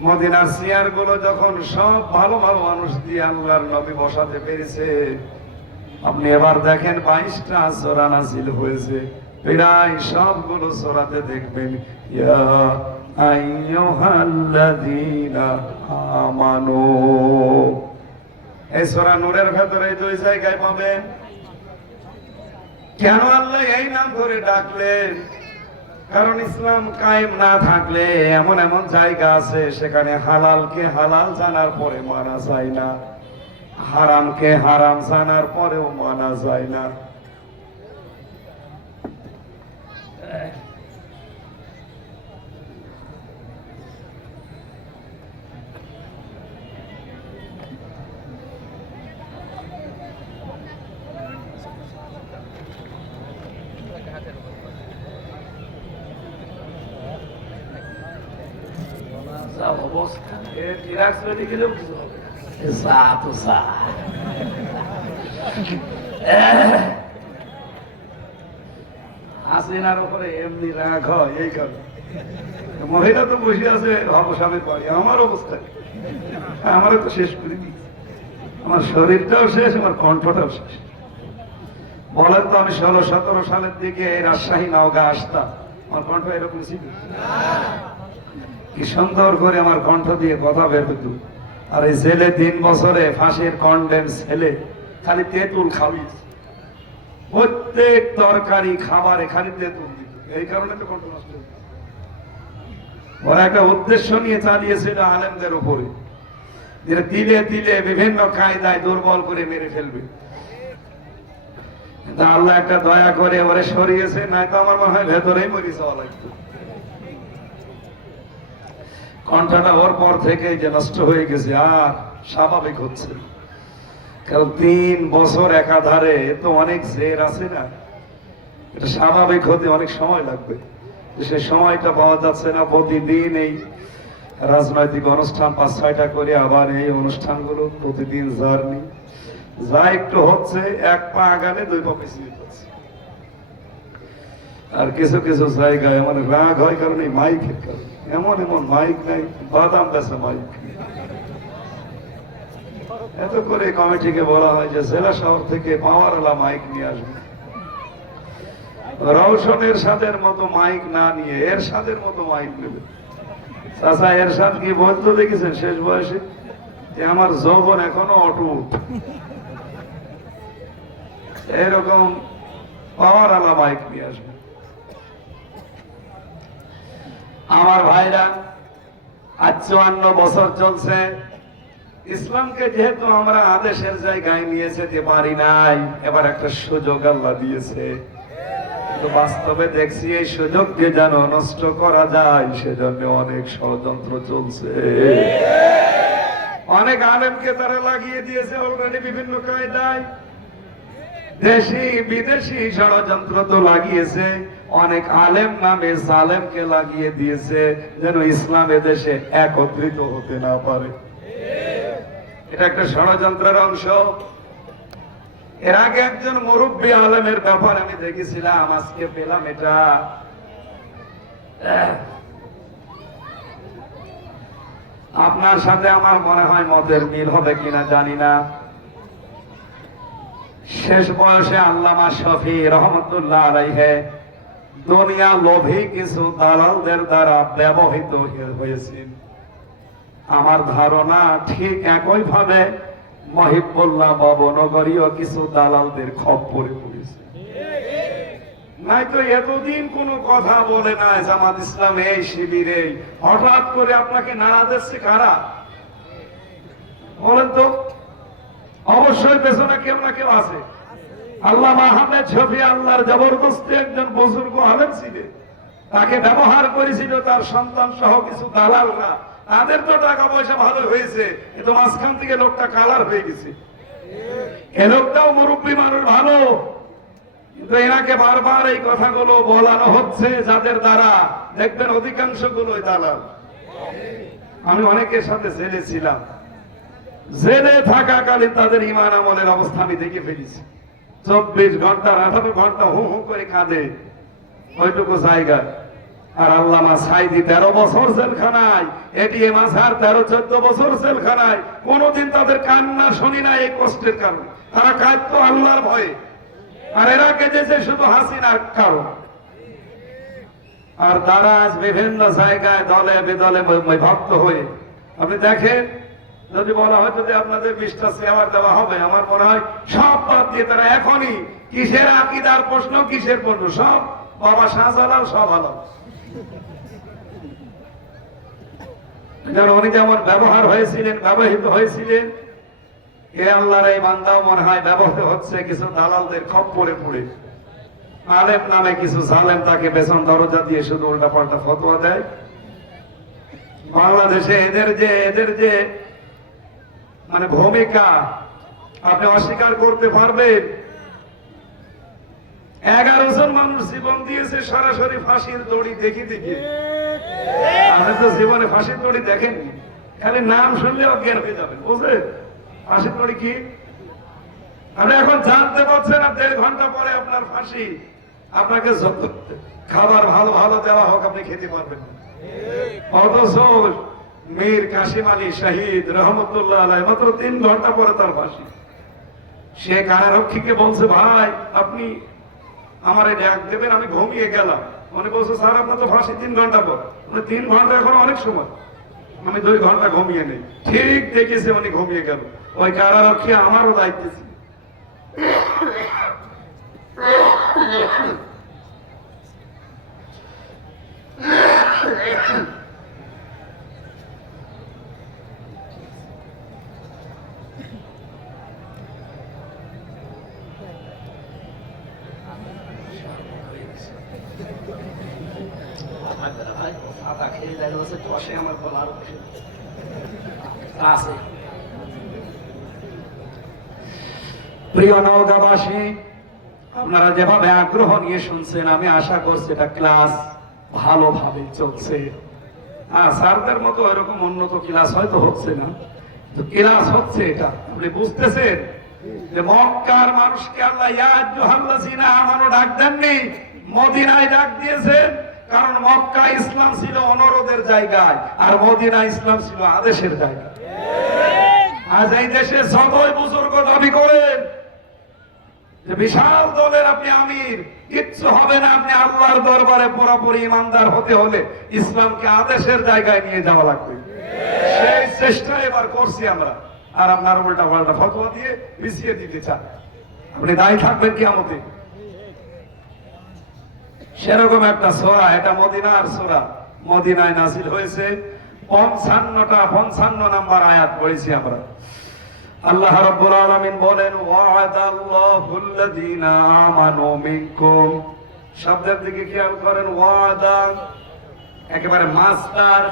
মদিনার চেয়ার গুলো যখন সব ভালো ভালো মানুষ দিয়ে আল্লাহর নবী বসাতে পেরেছে, আপনি এবার দেখেন 22টা সূরা নাযিল হয়েছে, প্রায় সবগুলো সূরাতে দেখবেন ইয়া আইয়ুহাল্লাযীনা আমানু। এই সূরা নূরের ভেতরে এই দুই জায়গায় পাবেন। কেন আল্লাহ এই নাম ধরে ডাকলেন? কারণ ইসলাম কায়েম না থাকলে এমন এমন জায়গা আছে, সেখানে হালালকে হালাল জানার পরে মানা যায় না, হারামকে হারাম জানার পরেও মানা যায় না। অবস্থা হাসিনার উপরে এমনি রাগ হয়, এই কারণে। মহিলা তো বসে আছে স্বামীর বাড়ি, আমার অবস্থা আমারও তো শেষ করে দিয়েছে, আমার শরীরটাও শেষ, আমার কণ্ঠটাও শেষ। বলেন তো, আমি 16-17 সালের দিকে রাজশাহী নওগাঁ আসতাম, আমার কণ্ঠ এরকম ছিল? কি সুন্দর করে আমার কণ্ঠ দিয়ে কথা বের হতো। আর এই ছেলে 3 বছরে ফাঁসির কন্ডেম ছেলে, খালি তেঁতুল খাওয়িয়েছে, প্রত্যেক তরকারি খাবারে খালি তেঁতুল দিত, এই কারণে তো কণ্ঠ নষ্ট হয়েছে। ওরা একটা উদ্দেশ্য নিয়ে চালিয়েছিল আলেমদের উপরে, তিলে তিলে বিভিন্ন কায়দায় দুর্বল করে মেরে ফেলবে। কিন্তু আল্লাহ একটা দয়া করে ওরে সরিয়েছে, নাই তো আমার মনে হয় ভেতরেই মরে যাওয়া লাগতো। কণ্ঠটা ওর পর থেকে যে নষ্ট হয়ে গেছে, আর স্বাভাবিক হচ্ছে। কারণ 3 বছর একাধারে তো অনেক জের আছে না, এটা স্বাভাবিক হতে অনেক সময় লাগবে। সে সময়টা পাওয়া যাচ্ছে না। প্রতিদিন এই রাজনৈতিক অনুষ্ঠান 5-6টা করে, আবার এই অনুষ্ঠানগুলো প্রতিদিন জার্নি, যা একটু হচ্ছে 1 পা আগালে 2 পা পিছিয়ে যাচ্ছে। আর কিছু কিছু জায়গায় আমার রাগ হয়, কারণ এই মাইকের কারণে। এমন এমন মাইক নাই, বাদাম বেচা মাইক। এত করে কমিটিকে বলা হয় যে জেলা শহর থেকে পাওয়ারওয়ালা মাইক নিয়ে আসবে। রওশনের সাদের মতো মাইক না নিয়ে এরশাদের মতো মাইক নেবে। চাচা এরশাদ কি বলতো দেখেছেন শেষ বয়সে, যে আমার যৌবন এখনো অটুট। এরকম পাওয়ারওয়ালা মাইক নিয়ে আসবে। আমার ভাইরা, আজ 54 বছর চলছে। ইসলামকে যেহেতু আমরা আদেশের জায়গায় নিয়ে যেতে পারি নাই, এবার একটা সুযোগ আল্লাহ দিয়েছে। কিন্তু বাস্তবে দেখছি এই সুযোগকে যেন নষ্ট করা যায়, সেজন্য অনেক ষড়যন্ত্র চলছে। অনেক আলেমকে তারা লাগিয়ে দিয়েছে অলরেডি বিভিন্ন কায়দায়। দেশি বিদেশি ষড়যন্ত্র তো লাগিয়েছে, অনেক আলেম নামে জালেমকে লাগিয়ে দিয়েছে, যেন ইসলাম এদেশে একত্রিত হতে না পারে। এটা একটা ষড়যন্ত্রের অংশ। এর আগে একজন মুরব্বী আলেমের ব্যাপার আমি দেখেছিলাম, আজকে পেলাম এটা। আপনার সাথে আমার মনে হয় মতের মিল হবে কিনা জানি না। শেষ বয়সে আল্লামা শফি রহমতুল্লাহ আলাইহি দুনিয়া লোভী কিছু দালালদের দ্বারা ব্যবহৃত হয়েছেন। আমার ধারণা ঠিক একই ভাবে মহিবুল্লাহ বাবনগরীও কিছু দালালদের খপ্পরে পড়েছে। নাই তো এতদিন কোনো কথা বলে না জামাত ইসলাম এই শিবিরে, হঠাৎ করে আপনাকে নাড়া দিচ্ছে কারা বলেন তো? অবশ্যই পেছনে কেউ না কেউ আছে। আল্লামা আহমেদ শফি আল্লাহর জবরদস্তি একজন বুজুর্গ আলেম ছিলেন, তাকে ব্যবহার করেছিল তার সন্তান সহ কিছু দালালরা। তাদের তো টাকা পয়সা ভালো হয়েছে, কিন্তু মাঝখান থেকে লোকটা কালার হয়ে গেছে। এ লোকটাও মুরব্বী মানুষ ভালো, কিন্তু এনাকে বারবার এই কথাগুলো বলানো হচ্ছে, যাদের দ্বারা দেখবেন অধিকাংশ গুলোই দালাল। আমি অনেকের সাথে জেলে ছিলাম, জেলে থাকাকালীন তাদের ঈমান আমলের অবস্থা আমি দেখে ফেলেছি। 24 ঘন্টা 18 ঘন্টা হু হু করে কাঁদে ওইটুকু জায়গা। আর আল্লামা সাইদি 13 বছর জেলখানায়, এটিএম আজহার 13-14 বছর জেলখানায়। কোনদিন তাদের কান্না শুনি না এই কষ্টের কারণে। তারা কাঁদতো আল্লাহর ভয়ে। আর এরা কেঁদেছে শুধু হাসিনার কারণ। আর তারা আজ বিভিন্ন জায়গায় দলে বেদলে ভক্ত হয়ে, আপনি দেখেন, যদি বলা হয় যদি আপনাদের 20টা চেয়ার দেওয়া হবে, আমার মনে হয় সব বাদ দিয়ে তারা এখনই কিসের আকীদার প্রশ্ন, কিসের প্রশ্ন, সব বাবা শাহজালাল সব আলাম। উনি যেমন ব্যবহার হয়েছিলেন, ব্যবহৃত হয়েছিলেন, এ আল্লাহর এই বান্দাও মনে হয় ব্যবহৃত হচ্ছে কিছু দালালদের খপ্পরে পড়ে। আলেম নামে কিছু জালেম তাকে পেছন দরজা দিয়ে শুধু উল্টা পাল্টা ফতোয়া দেয়। বাংলাদেশে এদের যে মানে ভূমিকা আপনি অস্বীকার করতে পারবেন। 11 জন মানুষ জীবন দিয়েছে সরাসরি ফাঁসির দড়ি দেখি দেখি। আপনি তো জীবনে ফাঁসির দড়ি দেখেননি, খালি নাম শুনলে অজ্ঞান হয়ে যাবেন, বুঝলেন ফাঁসির দড়ি কি? আপনি এখন জানতে পারছেন, আর 1.5 ঘন্টা পরে আপনার ফাঁসি। আপনাকে যত খাবার ভালো ভালো দেওয়া হোক, আপনি খেতে পারবেন না। অথচ মীর কাসিম আলী শহীদ রহমতুল্লাহ আলাইহি মাত্র 3 ঘন্টা পরে তার ফাঁসি। সে কারারক্ষীকে বলছে, ভাই আপনি আমার ডাক দেবেন, আমি ঘুমিয়ে গেলাম। উনি বলছে, স্যার আপনার তো ফাঁসি 3 ঘন্টা পর। 3 ঘন্টা এখন অনেক সময়, আমি 2 ঘন্টা ঘুমিয়ে নেই। ঠিক দেখেছে উনি ঘুমিয়ে গেল। ওই কারারক্ষী আমারও দায়িত্ব ছিল। খেয়ে যায় বলছে বসে আমার গলা আরো বসে আছে। প্রিয় নওগাঁবাসী, আপনারা যেভাবে আগ্রহ নিয়ে শুনছেন, আমি আশা করছি এটা ক্লাস ভালোভাবে চলছে। স্যারদের মতো এরকম উন্নত ক্লাস হয়তো হচ্ছে না, তো ক্লাস হচ্ছে। এটা আপনি বুঝতেছেন যে মক্কার মানুষকে আল্লাহ ইয়া আইয়ুহাল্লাযীনা আমানু ডাক দেননি, মদিনায় ডাক দিয়েছেন। কারণ মক্কা ইসলাম ছিল অনুরোধের জায়গায়, আর মদিনা ইসলাম ছিল আদেশের জায়গায়। আজ এই দেশে যতই বুজুর্গ দাবি করেন যে বিশাল দলের আপনি আমির, কিচ্ছু হবে না। আপনি আল্লাহর দরবারে পুরোপুরি ইমানদার হতে হলে ইসলামকে আদেশের জায়গায় নিয়ে যাওয়া লাগবে। সেই চেষ্টা এবার করছি আমরা। আর আপনার উল্টা পাল্টা ফতোয়া দিয়ে পিছিয়ে দিতে চান, আপনি দায়ী থাকবেন কিয়ামতে। সেরকম একটা সূরা, এটা মদিনার সূরা, মদিনায় নাযিল হয়েছে। 55 নাম্বার আয়াত পড়েছি আমরা। আল্লাহ রাব্বুল আলামিন বলেন ওয়া'দাল্লাহুল্লাযীনা আমানু মিনকুম। শব্দের দিকে খেয়াল করেন, ওয়াদা একেবারে মাসদার,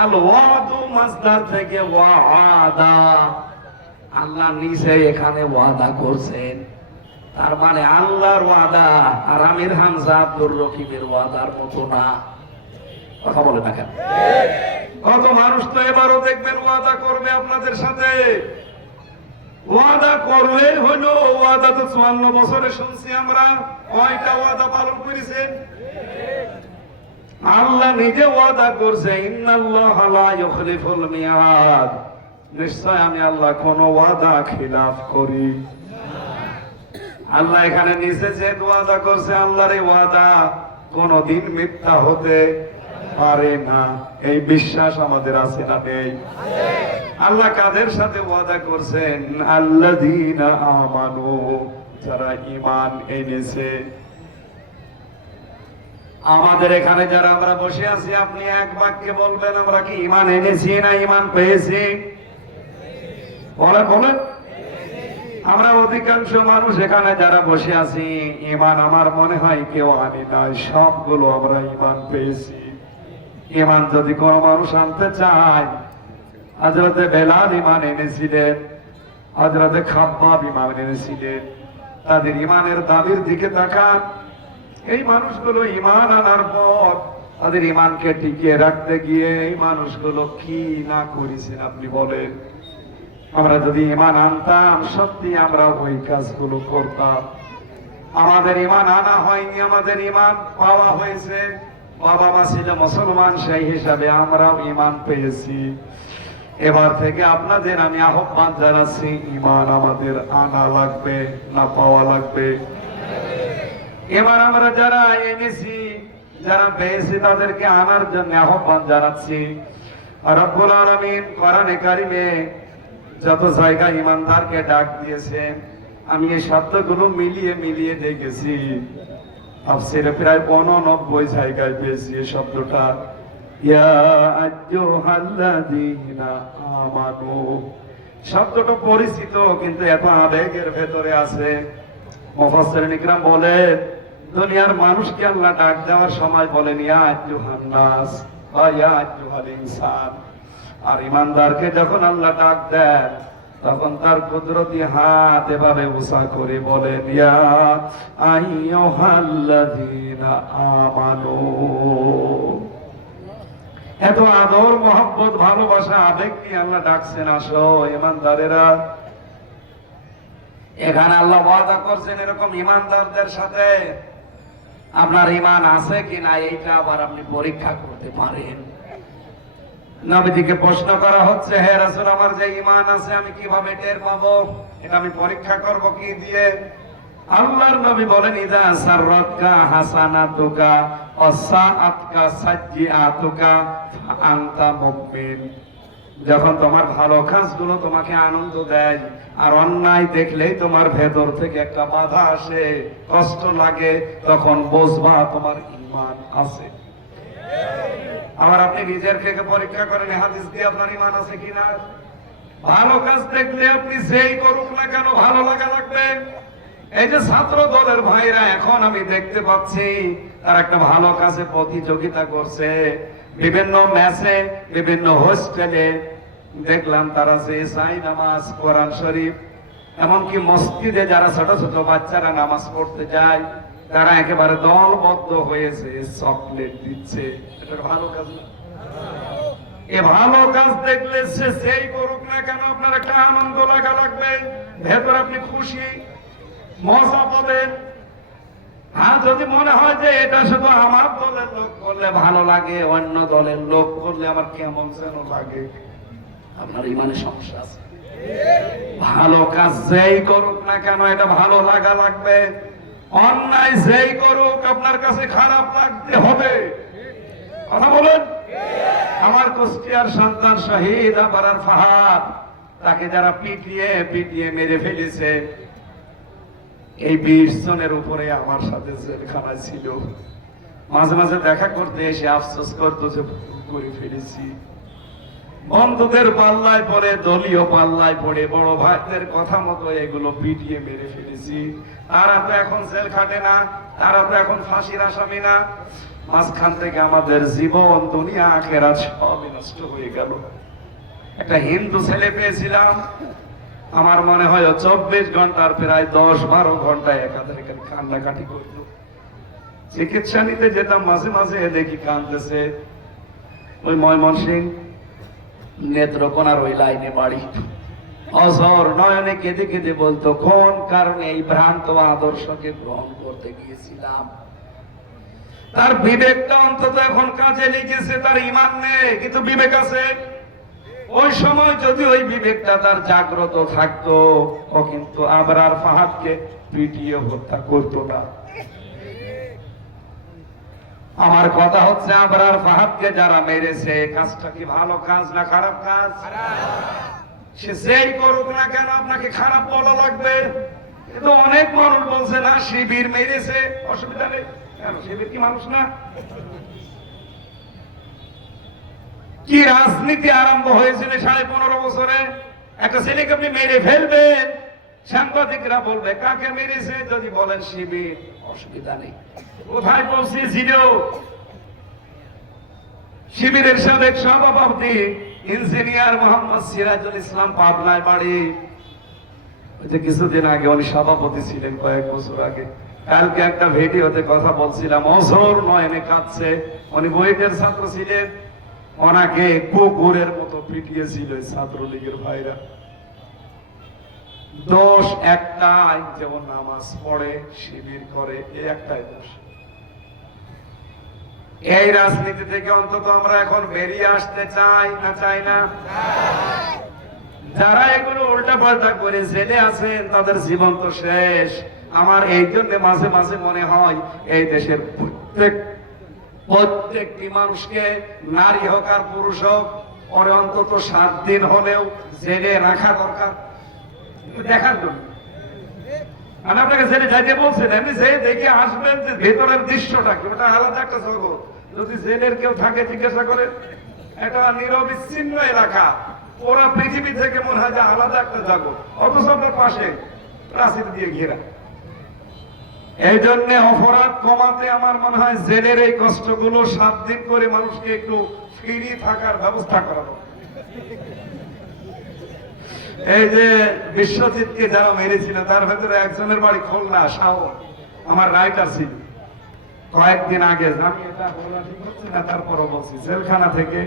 আল ওয়াদু মাসদার থেকে ওয়াদা। আল্লাহ নিজে এখানে ওয়াদা করছেন, তার মানে আল্লাহর ওয়াদা আর আমির হামজা আব্দুর রকিবের ওয়াদার মতো না। কথা বলে না কেন? কত মানুষ তো এবারও দেখবেন ওয়াদা করবে আপনাদের সাথে, ওয়াদা করলে হলো। ওয়াদা তো 54 বছরে শুনছি আমরা, কয়টা ওয়াদা পালন করেছেন? আল্লাহ নিজে ওয়াদা করছে, ইন্নাল্লাহা লা ইউখলিফুল মিয়াদ, নিশ্চয় আমি আল্লাহ কোন ওয়াদা খিলাফ করি। আল্লাহ এখানে নিজে যে ওয়াদা করছে, আল্লাহর এই ওয়াদা কোনদিন মিথ্যা হতে পারে না। এই বিশ্বাস আমাদের আছে না নেই? আল্লাহ কাদের সাথে ওয়াদা করছেন? আল্লাযীনা আমানু, যারা ঈমান এনেছে। আমাদের এখানে যারা আমরা বসে আছি, আপনি এক বাক্যে বলবেন আমরা কি ঈমান এনেছি না ঈমান পেয়েছি? বলেন। আমরা অধিকাংশ মানুষ এখানে যারা বসে আছি, ঈমান আমার মনে হয় কেউ আনি নাই, সবগুলো আমরা ঈমান পেয়েছি। ঈমান যদি কোন মানুষ আনতে চায়, হযরতে বেলাল ঈমান এনেছিলেন, হযরতে খাব্বাব ঈমান এনেছিলেন। তাদের ঈমানের দাবির দিকে তাকান। এই মানুষগুলো ঈমান আনার পর তাদের ঈমানকে টিকিয়ে রাখতে গিয়ে এই মানুষগুলো কি না করেছেন আপনি বলেন? আমরা যদি ঈমান আনতাম, সত্যি আমরা ওই কাজগুলো করতাম। আমাদের ঈমান আনা হয়নি, আমাদের ঈমান পাওয়া হয়েছে। বাবা মা ছিল মুসলমান, সেই হিসাবে আমরাও ঈমান পেয়েছি। এবার থেকে আপনাদের আমি আহ্বান জানাচ্ছি, ঈমান আমাদের আনা লাগবে না পাওয়া লাগবে? এবার আমরা যারা এনেছি, যারা পেয়েছি, তাদেরকে আনার জন্য আহ্বান জানাচ্ছি। রব্বুল আলামিন কোরআনে কারিমে যত জায়গায় ঈমানদারকে ডাক দিয়েছেন, আমি এই শব্দগুলো মিলিয়ে দেখেছি। তাফসীরে প্রায় 89 জায়গায় পেয়েছি এই শব্দটা, ইয়া আইয়ুহাল্লাযীনা আমানু। শব্দটা পরিচিত, কিন্তু এত আবেগের ভেতরে আছে। মুফাসসিরিন ইকরাম বলেন, দুনিয়ার মানুষকে আল্লাহ ডাক দেওয়ার সময় বলেন ইয়া আইয়ুহান নাস বা ইয়া আইয়ুহাল ইনসান। আর ঈমানদারকে যখন আল্লাহ ডাক দেন, তখন তার কুদরতি হাত এভাবে উঁচা করে বলেন ইয়া আইয়ুহাল্লাযীনা আমানু। এত আদর, মহব্বত, ভালোবাসা, আবেগ নিয়ে আল্লাহ ডাকছেন, আসো ঈমানদারেরা। এখানে আল্লাহ ওয়াদা করছেন এরকম ঈমানদারদের সাথে। আপনার ঈমান আছে কিনা এইটা আবার আপনি পরীক্ষা করতে পারেন। নবীজিকে প্রশ্ন করা হচ্ছে, হে রাসূল, আমার যে ঈমান আছে আমি কিভাবে টের পাবো? এটা আমি পরীক্ষা করব কি দিয়ে? আল্লাহর নবী বলেন, ইযা সাররাতকা হাসানাতুকা ওয়াসাআতকা সাজ্জিআতুকা ফাআনতা মুমিন। যখন তোমার ভালো কাজগুলো তোমাকে আনন্দ দেয়, আর অন্যায় দেখলেই তোমার ভেতর থেকে একটা বাধা আসে, কষ্ট লাগে, তখন বুঝবা তোমার ঈমান আছে। আবার আপনি নিজের থেকে পরীক্ষা করেন, হাদিস দিয়ে আপনার ঈমান আছে কিনা। ভালো কাজ দেখলে আপনি যেই করুক না কেন ভালো লাগা লাগবে। এই যে ছাত্র দলের ভাইরা, এখন আমি দেখতে পাচ্ছি তারা একটা ভালো কাজে প্রতিযোগিতা করছে, বিভিন্ন ম্যাচে, বিভিন্ন হোস্টেলে দেখলাম তারা যে সাই নামাজ, কোরআন শরীফ, এমনকি মসজিদে যারা ছোট ছোট বাচ্চারা নামাজ পড়তে যায়, তারা একেবারে দলবদ্ধ হয়েছে, চকলেট দিচ্ছে। এটা ভালো কাজ না? এ ভালো কাজ দেখলে সে যেই করুক না কেন আপনার একটা আনন্দ লাগা লাগবে, ভেতর আপনি খুশি মজা পাবেন। আর যদি মনে হয় যে এটা শুধু আমার দলের লোক করলে ভালো লাগে, অন্য দলের লোক করলে আমার কেমন যেন লাগে, আপনার ইমানে সমস্যা আছে। ভালো কাজ যেই করুক না কেন এটা ভালো লাগা লাগবে, অন্যায় যেই করুক আপনার কাছে খারাপ লাগতে হবে। কথা বলেন। আমার কুষ্টিয়ার সন্তান শহীদ আবরার ফাহাদ, তাকে যারা পিটিয়ে পিটিয়ে মেরে ফেলেছে, এই 20 জনের উপরে আমার সাথে জেলখানায় ছিল। মাঝে মাঝে দেখা করতে এসে আফসোস করতো যে ভুল করে ফেলেছি। বন্ধুদের পাল্লায় পড়ে, দলীয় পাল্লায় পড়ে, বড় ভাইদের কথা মতো এগুলো পিটিয়ে মেরে ফেলেছি। তারা তো এখন জেল খাটে না, তারা তো এখন ফাঁসির আসামি না। মাঝখান থেকে আমাদের জীবন, দুনিয়া, আখেরাত সবই নষ্ট হয়ে গেল। একটা হিন্দু ছেলে পেয়েছিলাম, আমার মনে হয় 24 ঘন্টার প্রায় 10-12 ঘন্টায় একাধারে কান্নাকাটি করত। চিকিৎসা নিতে যেতাম, মাঝে মাঝে দেখি কাঁদতেছে। ওই ময়মনসিংহ নেত্রকোনার ওই লাইনে বাড়ি। অঝর নয়নে কেঁদে কেঁদে বলতো, কোন কারণে এই ভ্রান্ত আদর্শকে গ্রহণ করতে গিয়েছিলাম। তার বিবেকটা অন্তত এখন কাজে লেগেছে, তার ঈমান নেই কিন্তু বিবেক আছে। ওই সময় যদি ওই বিবেকটা তার জাগ্রত থাকতো, ও কিন্তু আবরার ফাহাদকে পিটিয়ে হত্যা করতো না। আমার কথা হচ্ছে, আবরার ফাহাদকে যারা মেরেছে, কাজটা কি ভালো কাজ না খারাপ কাজ? সে যেই করুক না কেন আপনাকে খারাপ বলা লাগবে। কিন্তু অনেক মানুষ বলছে না, শিবির মেরেছে, অসুবিধা নেই। কেন, শিবির কি মানুষ না? কি রাজনীতি আরম্ভ হয়েছিল 15.5 বছরে। একটা ছেলেকে আপনি মেরে ফেলবেন, সাংবাদিকরা বলবে কাকে মেরেছে, যদি বলেন শিবির, অসুবিধা নেই। কোথায় পৌঁছেছিল? শিবিরের সাবেক সভাপতি ইঞ্জিনিয়ার মোহাম্মদ সিরাজুল ইসলাম, পাবনায় বাড়ি। কিছুদিন আগে উনি সভাপতি ছিলেন, কয়েক বছর আগে। কালকে একটা ভিডিওতে কথা বলছিলাম, অঝর নয়নে কাঁদছে। উনি বুয়েটের ছাত্র ছিলেন, ওনাকে কুকুরের মতো পিটিয়েছিল ছাত্রলীগের ভাইরা। দোষ একটাই, যেমন নামাজ পড়ে, শিবির করে, এই একটাই দোষ। এই রাজনীতি থেকে অন্তত আমরা এখন বেরিয়ে আসতে চাই না, চাই না? যারা এগুলো উল্টা পাল্টা করে জেলে আছেন, তাদের জীবন তো শেষ। আমার এই জন্য মাঝে মাঝে মনে হয়, এই দেশের প্রত্যেকটি মানুষকে, নারী হোক আর পুরুষ হোক, পরে অন্তত 7 দিন হলেও জেলে রাখা দরকার, দেখার জন্য। আমি আপনাকে জেলে যাইতে বলছেন, এমনি যে দেখে আসবেন যে ভেতরের দৃশ্যটা কি, ওটা আলাদা একটা জগৎ। যদি জেলের কেউ থাকে জিজ্ঞাসা করে, এটা নিরবিচ্ছিন্ন এলাকা, ওরা পৃথিবী থেকে মনে হয় যে আলাদা একটা জগৎ, অথচ আপনার পাশে প্রাচীর দিয়ে ঘেরা। এই জন্য অপরাধ কমাতে আমার মনে হয় জেলের এই কষ্টগুলো 7 দিন করে মানুষকে একটু ফ্রি থাকার ব্যবস্থা করা দরকার। এই যে বিশ্বজিৎকে যারা মেরেছিল, তার ভেতরে একজনের বাড়ি খুলনা, শাওন, আমার রাইটার ছিল। কয়েকদিন আগে, আমি এটা বলা ঠিক হচ্ছে না, তারপরও বলছি, জেলখানা থেকে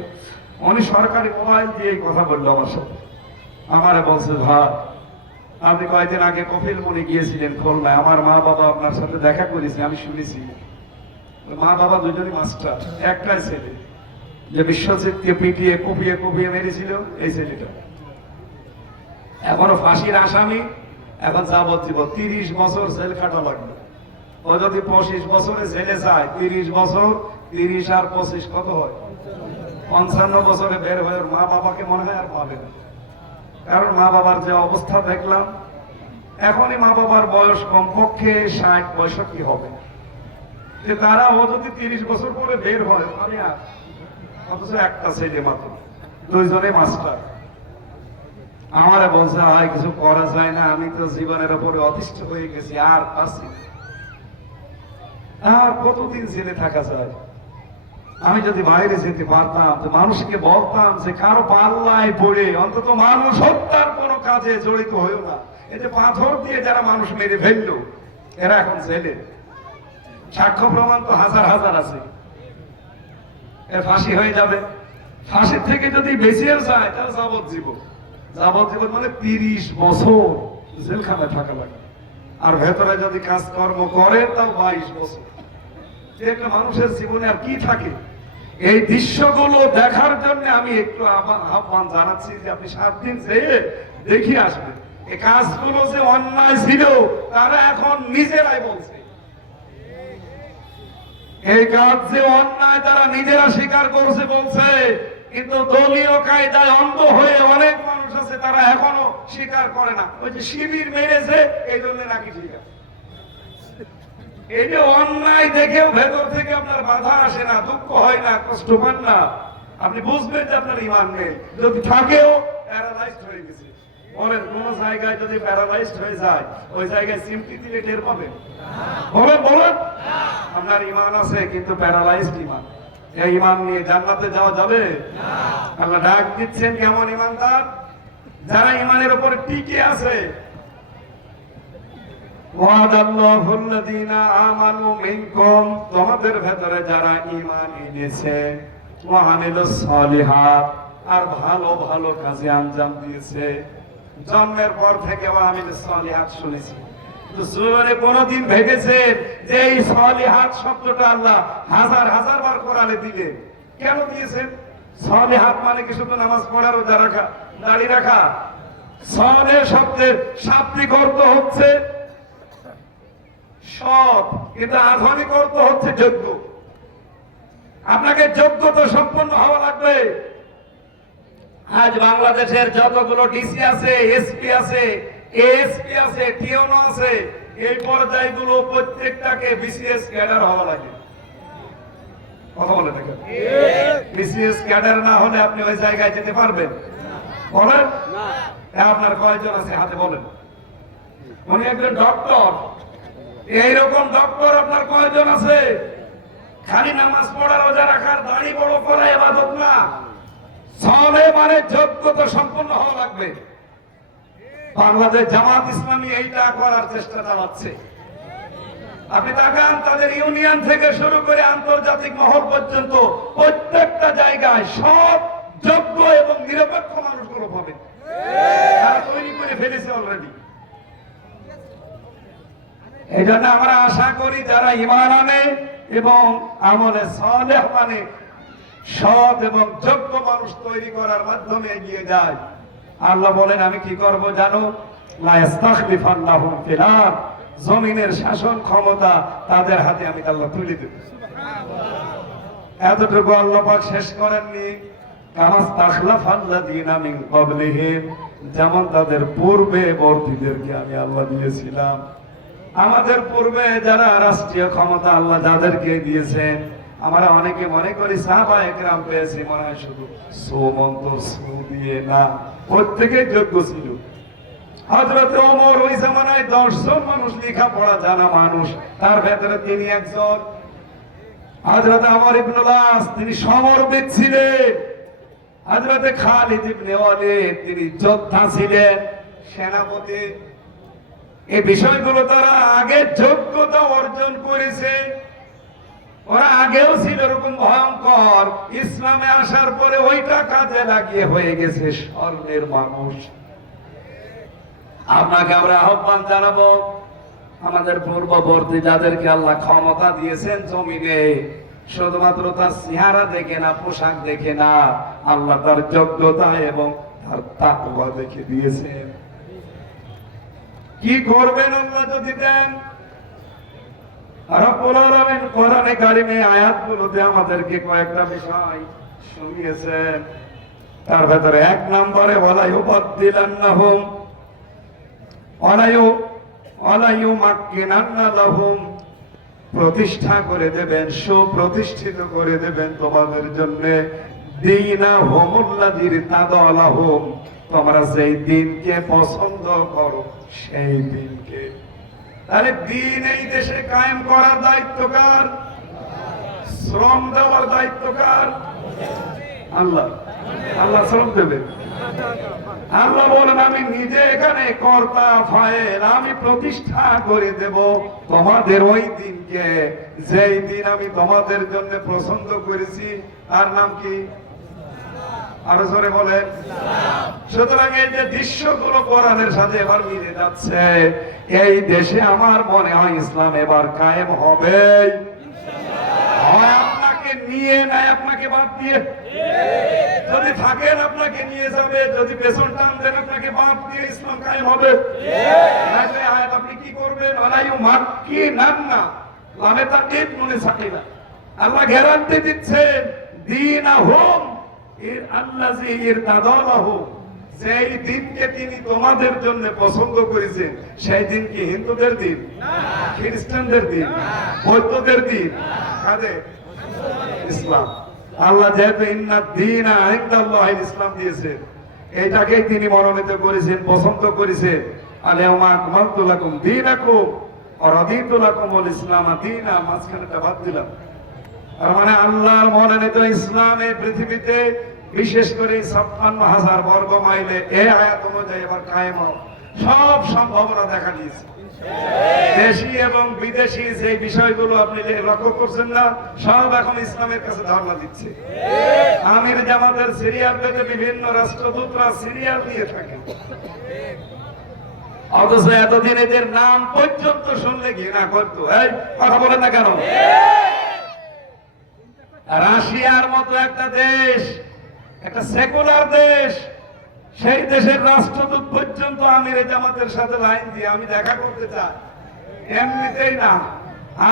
উনি সরকারি মোবাইল দিয়ে কথা বললো আমার সাথে। আমারে বলছে, ভাই আপনি কয়েকদিন আগে কপিল মুনি গিয়েছিলেন খুলনায়, আমার মা বাবা আপনার সাথে দেখা করেছি, আমি শুনেছি। মা বাবা দুজনই মাস্টার, একটাই ছেলে যে বিশ্বজিৎকে পিটিয়ে কুপিয়ে কুপিয়ে মেরেছিল, এই ছেলেটা এখনো ফাঁসির আসামি। এখন যাবজ্জীবন 30 বছর জেল খাটা লাগবে। ও যদি 25 বছরে জেলে যায়, 30 বছর, 30 আর 25 কত হয়? 55 বছরে বের হয়ে মা বাবাকে মনে হয় আর পাবে না। কারণ মা বাবার যে অবস্থা দেখলাম, এখনই মা বাবার বয়স কমপক্ষে 60-65 হবে। যে তারা ও যদি 30 বছর পরে বের হয়, আমি আর, অথচ একটা ছেলে মাত্র, 2 জনে মাস্টার। আমারে বলছে, হয় কিছু করা যায় না, আমি তো জীবনের উপরে অতিষ্ঠ হয়ে গেছি, আর আছি। আর কতদিন জেলে থাকা যায়? আমি যদি বাইরে যেতে পারতাম তো মানুষকে বলতাম যে কারো পাল্লায় পড়ে অন্তত মানুষ হত্যার কোনো কাজে জড়িত হইও না। এই যে পাথর দিয়ে যারা মানুষ মেরে ফেললো এরা এখন জেলে, সাক্ষ্য প্রমাণ তো হাজার হাজার আছে। এর ফাঁসি হয়ে যাবে। ফাঁসির থেকে যদি বেঁচেও যায় তাহলে যাবজ্জীবন। যাবজ্জীবন মানে 30 বছর জেলখানায় থাকা লাগে। আর ভেতরে যদি কাজকর্ম করে তাও 22 বছর। যে একটা মানুষের জীবনে আর কি থাকে? এই দৃশ্যগুলো দেখার জন্য আমি একটু আহ্বান জানাচ্ছি যে আপনি 7 দিন যেয়ে দেখি আসবেন। এই কাজগুলো যে অন্যায় ছিল তারা এখন নিজেরাই বলছে। এই কাজ যে অন্যায় তারা নিজেরা স্বীকার করছে বলছে, কিন্তু দলীয় কায়দায় অন্ধ হয়ে অনেক মানুষ আছে তারা এখনো স্বীকার করে না। ওই যে শিবির মেরেছে এই জন্য নাকি ঠিক আছে। এই যে অন্যায় দেখেও ভেতর থেকে আপনার বাধা আসে না, দুঃখ হয় না, কষ্ট পান না, আপনি বুঝবেন যে আপনার ঈমান নেই। যদি থাকেও প্যারালাইজড হয়ে গেছে। বলেন কোন জায়গায় যদি প্যারালাইজড হয়ে যায় ওই জায়গায় সিম্পলি দিলে টের পাবেন? বলেন বলেন। আপনার ঈমান আছে কিন্তু প্যারালাইজড ঈমান। এই ঈমান নিয়ে জান্নাতে যাওয়া যাবে? আল্লাহ ডাক দিচ্ছেন কেমন ঈমানদার? যারা ঈমানের উপর টিকে আছে। ওয়াদাল্লাহুল্লাযীনা আমানু মিনকুম, তোমাদের ভেতরে যারা ঈমান এনেছে, ওয়া আমিলুস সালিহাত, আর ভালো ভালো কাজে আঞ্জাম দিয়েছে। জন্মের পর থেকে ওয়া আমিলুস সালিহাত শুনেছি, তো জীবনে কোনদিন ভেবেছেন যে এই সালিহাত শব্দটা আল্লাহ হাজার হাজার বার কোরআনে দিলে কেন দিয়েছেন? সালিহাত মানে কি শুধু নামাজ পড়া, রোজা রাখা, দাড়ি রাখা? সালেহ শব্দের শাব্দিক অর্থ হচ্ছে সৎ, কিন্তু আধুনিক অর্থ হচ্ছে যোগ্য। আপনাকে যোগ্যতা সম্পন্ন হওয়া লাগবে। আজ বাংলাদেশের যতগুলো ডিসি আছে, এসপি আছে, এএসপি আছে, টিওনো আছে, এই পর্যায়গুলো প্রত্যেকটাকে বিসিএস ক্যাডার হওয়া লাগে। কথা বলে দেখেন, বিসিএস ক্যাডার না হলে আপনি ওই জায়গায় যেতে পারবেন? বলেন না। আপনার কয়জন আছে হাতে বলেন? উনি একজন ডক্টর, এইরকম ডক্টর আপনার কয়জন আছে? খালি নামাজ পড়া, রোজা রাখার, দাড়ি বড় করা ইবাদত না। সালেহ মানে যোগ্যতা সম্পন্ন হওয়া লাগবে। বাংলাদেশ জামাত ইসলামী এইটা করার চেষ্টা চালাচ্ছে। আপনি তাকান, তাদের ইউনিয়ন থেকে শুরু করে আন্তর্জাতিক মহল পর্যন্ত প্রত্যেকটা জায়গায় সব যোগ্য এবং নিরপেক্ষ মানুষগুলো পাবেন। তারা তৈরি করে ফেলেছে অলরেডি। এই জন্য আমরা আশা করি যারা ঈমান আনে এবং আমলে সালেহ মানে সৎ এবং যোগ্য মানুষ তৈরি করার মাধ্যমে এগিয়ে যায়। আল্লাহ বলেন আমি কি করব জানো? লা ইস্তাখলিফান্নাহুম ফিল আরদ, জমিনের শাসন ক্ষমতা তাদের হাতে আমি আল্লাহ তুলে দেব। এতটুকু আল্লাহ পাক শেষ করেননি। কামাস্তাখলাফাল্লাযীনা মিন ক্বাবলিহিম, যেমন তাদের পূর্বে বর্তীদেরকে আমি আল্লাহ দিয়েছিলাম। আমাদের পূর্বে যারা রাষ্ট্রীয় ক্ষমতা আল্লাহ যাদেরকে দিয়েছেন, আমরা অনেকে মনে করি সাহাবায়ে কেরাম পেয়েছে মনে হয় শুধু সুমন্তর সু দিয়ে, না, প্রত্যেকে যোগ্য ছিল। হযরত ওমর ওই জামানায় 10 জন মানুষ লেখাপড়া জানা মানুষ, তার ভেতরে তিনি একজন। হযরত আমর ইবনুল আস তিনি সমরবিদ ছিলেন। হযরত খালিদ ইবনে ওয়ালিদ তিনি যোদ্ধা ছিলেন, সেনাপতি। এই বিষয়গুলো তারা আগে যোগ্যতা অর্জন করেছে। ওরা আগেও ছিল এরকম ভয়ঙ্কর, ইসলামে আসার পরে ওইটা কাজে লাগিয়ে হয়ে গেছে স্বর্ণের মানুষ। আপনাকে আমরা আহ্বান জানাবো, আমাদের পূর্ববর্তী যাদেরকে আল্লাহ ক্ষমতা দিয়েছেন জমিনে, শুধুমাত্র তার চেহারা দেখে না, পোশাক দেখে না, আল্লাহ তার যোগ্যতা এবং তার তাকওয়া দেখে দিয়েছেন। কি করবেন আল্লাহ যদি দেন? রব্বুল আলামিন কোরআনে কারিমে আয়াতগুলোতে আমাদেরকে কয়েকটা বিষয় শুনিয়েছেন। তার ভেতরে 1 নম্বরে ওয়ালা ইউবাদদিলান্নাহুম ওয়ালা ইউমাক্কিনান্না লাহুম, প্রতিষ্ঠা করে দেবেন, সুপ্রতিষ্ঠিত করে দেবেন তোমাদের জন্য দীনাহুমুল্লাযী ইরতাদা লাহুম, তোমরা যেই দিনকে পছন্দ করো সেই দিনকে। তাহলে দিন এই দেশে কায়েম করার দায়িত্ব কার? শ্রম দেওয়ার দায়িত্ব কার? আল্লাহ। আল্লাহ শ্রম দেবে। আল্লাহ বলেন আমি নিজে এখানে কর্তা ফায়েল, আমি প্রতিষ্ঠা করে দেব তোমাদের ওই দিনকে, যেই দিন আমি তোমাদের জন্য পছন্দ করেছি। আর নাম কি? আরো জোরে বলেন। সুতরাং এই যে দৃশ্যগুলো কোরআনের সাথে এবার মিলে যাচ্ছে, এই দেশে আমার মনে হয় ইসলাম এবার কায়েম হবে। হয় আপনাকে নিয়ে নেয়, আপনাকে বাদ দিয়ে। যদি থাকেন আপনাকে নিয়ে যাবে, যদি পেছন টান দেন আপনাকে বাদ দিয়ে ইসলাম কায়েম হবে। আপনি কি করবেন? আল্লাহ গ্যারান্টি দিচ্ছেন দীনাহুম আল্লাযী ইরতাদালাহু, যেই দিনকে তিনি তোমাদের জন্য পছন্দ করেছেন সেই দিন কি হিন্দুদের দিন, খ্রিস্টানদের দিন, বৌদ্ধদের দিন? কাদের? ইসলাম। আল্লাহ যেহেতু ইন্নাদ-দীনা ইনদাল্লাহিল ইসলাম দিয়েছেন, এটাকেই তিনি মনোনীত করেছেন, পছন্দ করেছেন। আল-ইয়াওমা আকমালতু লাকুম দীনাকুম ওয়া রাদিতু লাকুমুল ইসলামা দীনা, মাঝখানেটা বাদ দিলাম। তার মানে আল্লাহর মনোনীত ইসলামে পৃথিবীতে বিশেষ করে ৫৬,০০০ বর্গ মাইলে এই আয়াত অনুযায়ী এবার কায়েম সব সম্ভাবনা দেখা দিয়েছে। দেশি এবং বিদেশি যে বিষয়গুলো আপনি যে লক্ষ্য করছেন না, সব এখন ইসলামের কাছে ধারণা দিচ্ছে। আমির জামাতের সিরিয়াল পেতে বিভিন্ন রাষ্ট্রদূতরা সিরিয়াল দিয়ে থাকে, অথচ এতদিন এদের নাম পর্যন্ত শুনলে ঘৃণা করতো। এই কথা বলেন না কেন? রাশিয়ার মতো একটা দেশ, একটা সেকুলার দেশ, সেই দেশের রাষ্ট্রদূত পর্যন্ত আমির জামাতের সাথে লাইন দিয়ে আমি দেখা করতে চাই। এমনিতেই না,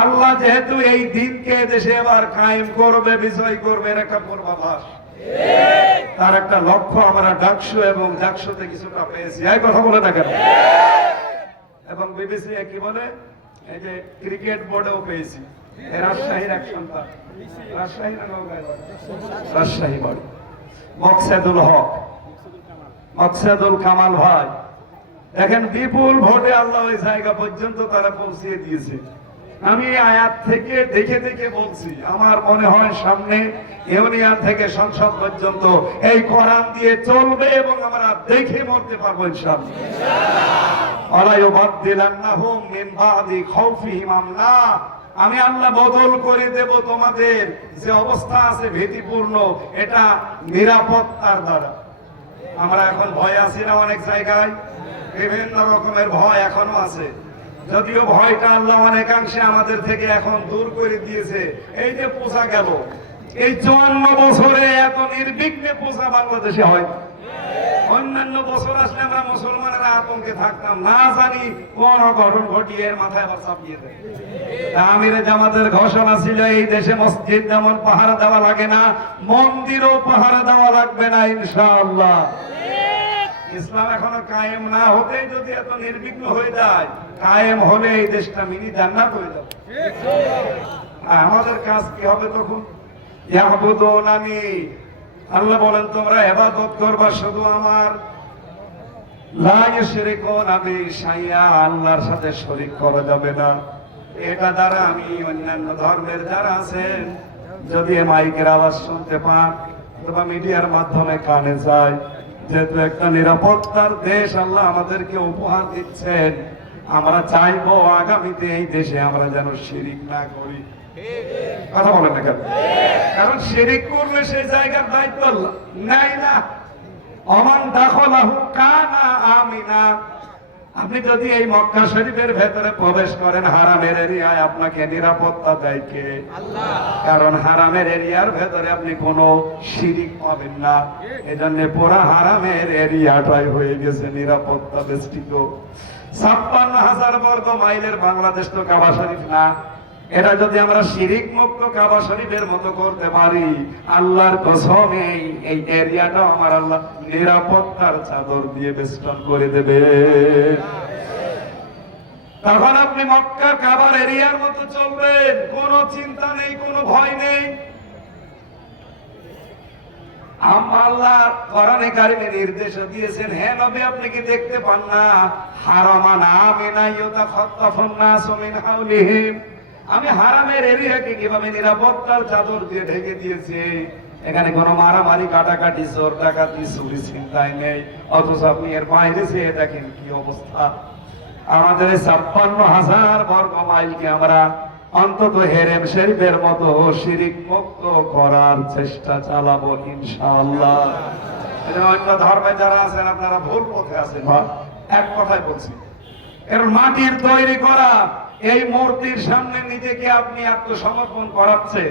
আল্লাহ যেহেতু এই দিনকে দেশে এবার কায়েম করবে, বিজয় করবে, এর একটা পূর্বাভাস, তার একটা লক্ষ্য আমরা ডাকসু এবং জাকসুতে কিছুটা পেয়েছি। এই কথা বলে না কেন? এবং বিবিসি কি বলে, এই যে ক্রিকেট বোর্ডেও পেয়েছি। রাজশাহীর এক সন্তান, রাজশাহী না নওগাঁয় বাড়ি? রাজশাহী বাড়ি। মকসেদুল হক, মকসেদুল কামাল ভাই, দেখেন বিপুল ভোটে আল্লাহ ওই জায়গা পর্যন্ত তারা পৌঁছিয়ে দিয়েছে। আমি আয়াত থেকে দেখে দেখে বলছি, আমার মনে হয় সামনে ইউনিয়ন থেকে সংসদ পর্যন্ত এই কোরআন দিয়ে চলবে এবং আমরা দেখে মরতে পারবো ইনশাআল্লাহ। ওয়ালা ইউবাদদিলান্নাহুম মিন বাদি খাউফিহিম আমনা, আমি আল্লাহ বদল করে দেব তোমাদের যে অবস্থা আছে ভীতিপূর্ণ, এটা নিরাপত্তার দ্বারা। আমরা এখন ভয় আছি না অনেক জায়গায়, বিভিন্ন রকমের ভয় এখনো আছে, যদিও ভয়টা আল্লাহ অনেকাংশে আমাদের থেকে এখন দূর করে দিয়েছে। এই যে পূজা গেল, এই ৫৪ বছরে এত নির্বিঘ্নে পূজা বাংলাদেশে হয়। অন্যান্য বছর আসলে আমরা মুসলমানেরা আতঙ্কে থাকতাম, না জানি কোন অঘটন ঘটিয়ে এর মাথায় আবার চাপিয়ে দেয়। আমির জামাতের ঘোষণা ছিল এই দেশে মসজিদ যেমন পাহারা দেওয়া লাগে না, মন্দিরও পাহারা দেওয়া লাগবে না ইনশাআল্লাহ। ইসলাম এখনো কায়েম না হতে যদি এত নির্বিঘ্ন হয়ে যায়, কায়েম হলে এই দেশটা মিনি জান্নাত হয়ে যাবে। আমাদের কাজ কি হবে তখন? ইয়াবুদুনানি, আল্লাহ বলেন তোমরা ইবাদত করবা শুধু আমার, লা ইউশরিকুনা বি শাইআ, আল্লাহর সাথে শরীক করা যাবে না। এটা দ্বারা আমি অন্যান্য ধর্মের যারা আছেন যদি মাইকের আওয়াজ শুনতে পান অথবা মিডিয়ার মাধ্যমে কানে যায়, যেহেতু একটা নিরাপত্তার দেশ আল্লাহ আমাদেরকে উপহার দিচ্ছেন, আমরা চাইবো আগামীতে এই দেশে আমরা যেন শিরিক না করি। কথা বলেন না কেন? কারণ শিরিক করলে সেই জায়গার দায়িত্ব নেয় না। অমান দাখলাহু কানা আমিনা, আপনি যদি এই মক্কা শরীফের ভেতরে প্রবেশ করেন হারামের এরিয়ায়, আপনাকে নিরাপত্তা দেয় কে? আল্লাহ। কারণ হারামের এরিয়ার ভেতরে আপনি কোনো শিরিক পাবেন না, এজন্য পুরো হারামের এরিয়াটাই হয়ে গেছে নিরাপত্তা বেষ্টিত। ৫৬,০০০ বর্গ মাইলের বাংলাদেশ তো কাবা শরীফ না, এটা যদি আমরা শিরিক মুক্ত কাবা শরীফের মতো করতে পারি, আল্লাহর কসম এই এরিয়াটা আমার আল্লাহ নিরাপত্তার চাদর দিয়ে বেষ্টন করে দেবে। তখন আপনি মক্কা কাবার এরিয়ার মতো চলবেন, কোনো চিন্তা নেই, কোনো ভয় নেই। আল্লাহ কোরআনে কারিমে নির্দেশ দিয়েছেন, হে নবী আপনি কি দেখতে পান না হারামান আমিনা ইউতাখাত্তাফুন নাসু মিন হাওলিহিম, আমি হারামের এরিয়াকে কিভাবে নিরাপত্তার চাদর দিয়ে ঢেকে দিয়েছি। এখানে কোনো মারামারি কাটাকাটি চোর ডাকাতি চুরি ছিনতাই নেই, অথচ আপনি এর বাইরে চেয়ে দেখেন কি অবস্থা। আমাদের 56,000 বর্গ মাইলকে আমরা অন্তত হেরেম শরীফের মতো শিরিক মুক্ত করার চেষ্টা চালাবো ইনশাআল্লাহ। অন্য ধর্মে যারা আছেন আপনারা ভুল পথে আছেন, এক কথাই বলছি। এর মাটির তৈরি করা এই মূর্তির সামনে নিজেকে আপনি আত্মসমর্পণ করাচ্ছে।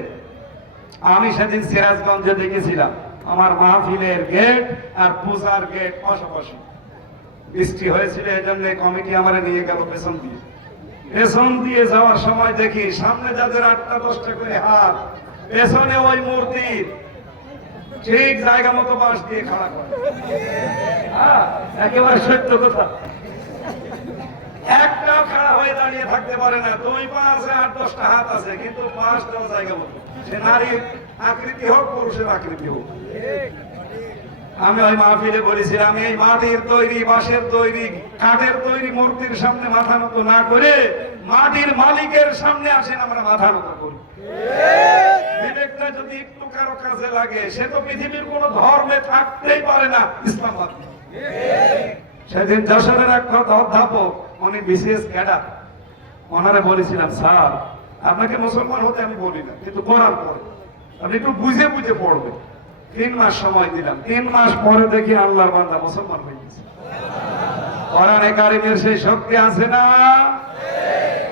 আমি সেদিন সিরাজগঞ্জে দেখেছিলাম, আমার মাহফিলের গেট আর পূজার গেট পাশাপাশি। বৃষ্টি হয়েছিল এই জন্য কমিটি আমার নিয়ে গেল পেছন দিয়ে। পেছন দিয়ে যাওয়ার সময় দেখি সামনে যাদের 8টা 10টা করে হাত, পেছনে ওই মূর্তির ঠিক জায়গা মতো বাঁশ দিয়ে খাড়া করে। একেবারে সত্য কথা, একটাও খাড়া হয়ে দাঁড়িয়ে থাকতে পারে না। 2 পা আছে, 8-10টা হাত আছে, কিন্তু পাঁচ দেওয়া জায়গা মতো। সে নারীর আকৃতি হোক, পুরুষের আকৃতি হোক। আমি ওই মাহফিলে বলেছিলাম, এই মাটির তৈরি, বাঁশের তৈরি, কাঠের তৈরি মূর্তির সামনে মাথা নত না করে মাটির মালিকের সামনে আসেন আমরা মাথা নত করি। বিবেকটা যদি একটু কারো কাজে লাগে, সে তো পৃথিবীর কোন ধর্মে থাকতেই পারে না, ইসলাম বাদ দিয়ে। সেদিন যশোরের এক অধ্যাপক, উনি বিশেষ ক্যাডার, ওনারে বলেছিলাম, স্যার আপনাকে মুসলমান হতে আমি বলি না, কিন্তু কোরআন পড়ে, আপনি একটু বুঝে বুঝে পড়বেন। 3 মাস সময় দিলাম, 3 মাস পরে দেখি আল্লাহর বান্দা মুসলমান হয়ে গেছে। কোরআনে কারিমের সেই শক্তি আছে না?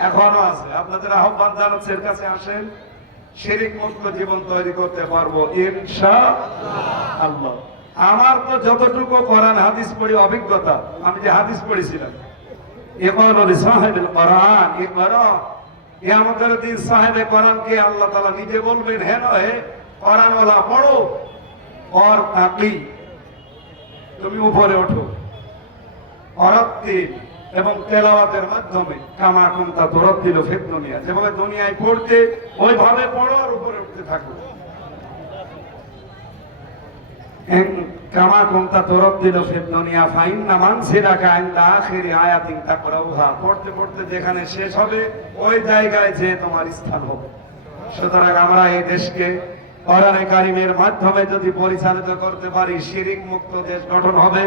এখনো আছে। আপনাদের আহ্বান জানাচ্ছি, এর কাছে আসেন, শিরিক মুক্ত জীবন তৈরি করতে পারবো ইনশাআল্লাহ। আমার তো যতটুকু কোরআন হাদিস পড়ি অভিজ্ঞতা, আমি যে হাদিস পড়েছিলাম, ইকরাউ লিসাহিবিল কোরআন ইকরা, কিয়ামতের দিন সাহেবে কোরআনকে আল্লাহ তাআলা নিজে বলবেন, হে নহে কোরআনওয়ালা পড়ো, और তাকি তুমি উপরে ওঠো, অরাত্তিল এবং তেলাওয়াতের মাধ্যমে কামা কুনতা তুরাত্তিল ফিদ দুনিয়া, যেভাবে দুনিয়ায় পড়তে ওইভাবে পড়ো আর উপরে উঠতে থাকো। কামা কুনতা তুরাত্তিল ফিদ দুনিয়া ফাইন্না মানসিলাকা ইনদা আখিরি আয়াতিন তাকরাউহা, পড়তে পড়তে যেখানে শেষ হবে ওই জায়গায় যে তোমার স্থান হবে। সুতরাং আমরা এই দেশকে কোরআনে কারিমের মাধ্যমে যদি পরিচালিত করতে পারি, শিরিক মুক্ত দেশ গঠন হবে।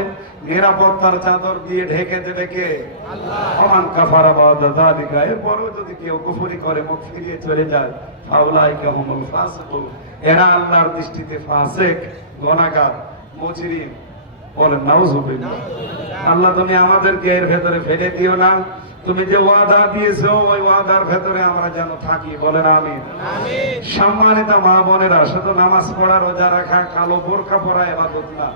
নিরাপত্তার চাদর দিয়ে ঢেকে দেবে কে? আল্লাহ। ওমান কাফারা বা'দা যালিকা, এরপরও যদি কেউ কুফরি করে মুখ ফিরিয়ে চলে যায়, ফাউলাইকা হুমুল ফাসিকুন, এরা আল্লাহর দৃষ্টিতে ফাসিক, গুনাহগার, মুজরিম। বলেন নাউযুবিল্লাহ। আল্লাহ তুমি আমাদেরকে এর ভেতরে ফেলে দিও না, তুমি যে ওয়াদা দিয়েছো ওই ওয়াদার ভেতরে আমরা যেন থাকি। বলেন আমিন। সম্মানিত মা বোনেরা, শুধু নামাজ পড়া, রোজা রাখা, কালো বোরকা পরা ইবাদত না।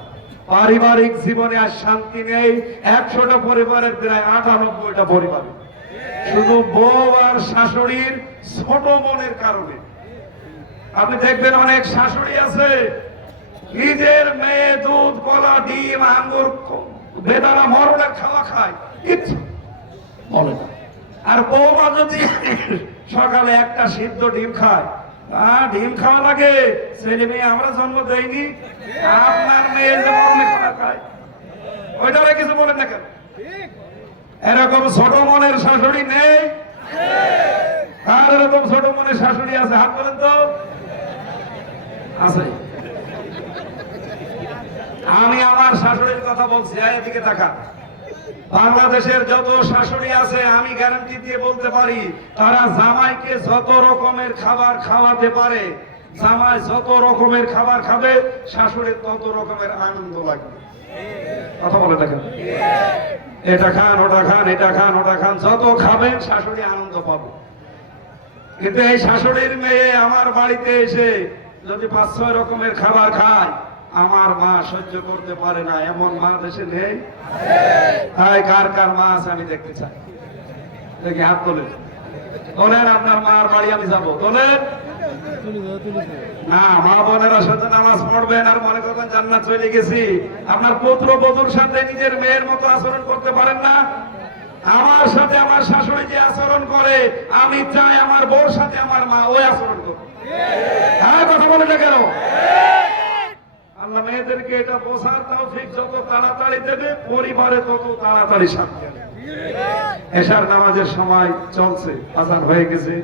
পারিবারিক জীবনে আর শান্তি নেই। 100টা পরিবারের প্রায় 98টা পরিবারে শুধু বউ আর শাশুড়ির ছোট মনের কারণে। আপনি দেখবেন অনেক শাশুড়ি আছে, নিজের মেয়ে দুধ, কলা, ডিম, আঙ্গুর, বেদানা, মরণের খাওয়া খায়, কিচ্ছু বলে না। আর বৌমা যদি সকালে একটা সিদ্ধ ডিম খায়, ডিম খাওয়া লাগে, ছেলে মেয়ে আমরা জন্ম দেয়নি, আপনার মেয়ে যে মরণের খাওয়া খায়, ওইটারে কিছু বলেন না কেন? এরকম ছোট মনের শাশুড়ি নেই? আর এরকম ছোট মনের শাশুড়ি আছে? হাত বলেন তো। আছে। আমি আমার শাশুড়ির কথা বলছি, এদিকে তাকা। বাংলাদেশের যত শাশুড়ি আছে আমি গ্যারান্টি দিয়ে বলতে পারি, তারা জামাইকে যত রকমের খাবার খাওয়াতে পারে, জামাই যত রকমের খাবার খাবে, শাশুড়ির তত রকমের আনন্দ লাগবে। কথা বলে দেখেন, এটা খান, ওটা খান, এটা খান, ওটা খান, যত খাবেন শাশুড়ি আনন্দ পাবে। কিন্তু এই শাশুড়ির মেয়ে আমার বাড়িতে এসে যদি 5-6 রকমের খাবার খায়, আমার মা সহ্য করতে পারে না। এমন মা দেশে নেই? তাই কার কার মা আছে আমি দেখতে চাই, দেখি হাত তোলেন। তোলেন, আপনার মার বাড়ি আমি যাবো, তোলেন। না, মা বোনেরা সাথে নামাজ পড়বেন আর মনে করবেন জান্নাত চলে গেছি। আপনার পুত্র বধূর সাথে নিজের মেয়ের মতো আচরণ করতে পারেন না? আমার সাথে আমার শাশুড়ি যে আচরণ করে, আমি চাই আমার বউর সাথে আমার মা ওই আচরণ করে। হ্যাঁ, কথা বলে না কেন? আল্লাহ ছেলেদেরকে এটা বোঝার তৌফিক যত তাড়াতাড়ি দেবে, পরিবারে তত তাড়াতাড়ি শান্তি আসবে। এশার নামাজের সময় চলছে, আজান হয়ে গেছে,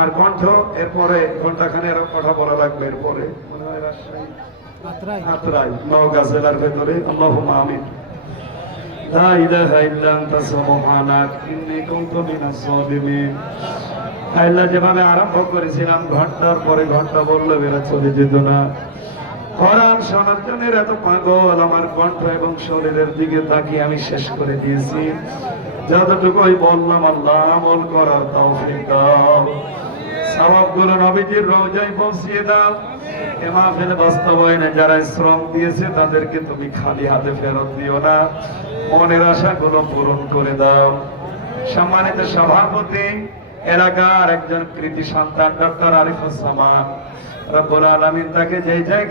আর কণ্ঠ এরপরে ঘন্টাখানে আরো কথা বলা লাগবে। এরপরে মনে হয় রাজশাহী আত্রাই নওগাঁ জেলার ভেতরে। আল্লাহুম্মা আমিন। লা ইলাহা ইল্লা আনতা সুবহানাক ইন্নী কুনতু মিনাজ জালিমিন। আল্লাহ, যেভাবে আরম্ভ করেছিলাম ঘন্টার পরে ঘন্টা বললে বেরা চলে যেত না। কোরআন শোনার জন্য এত পাগল, আমার কণ্ঠ এবং শরীরের দিকে তাকিয়ে আমি শেষ করে দিয়েছি। যতটুকুই বললাম আল্লাহ আমল করার তৌফিক দাও। সওয়াবগুলো নবীজির রওজায় পৌঁছিয়ে দাও। এ মাহফিল বাস্তবায়নে যারা শ্রম দিয়েছে তাদেরকে তুমি খালি হাতে ফেরত দিও না, মনের আশাগুলো পূরণ করে দাও। সম্মানিত সভাপতি, এলাকার একজন কৃতি সন্তান ডক্টর আরিফুজ্জামান, রব্বুল আলামিন তাকে যে জায়গায়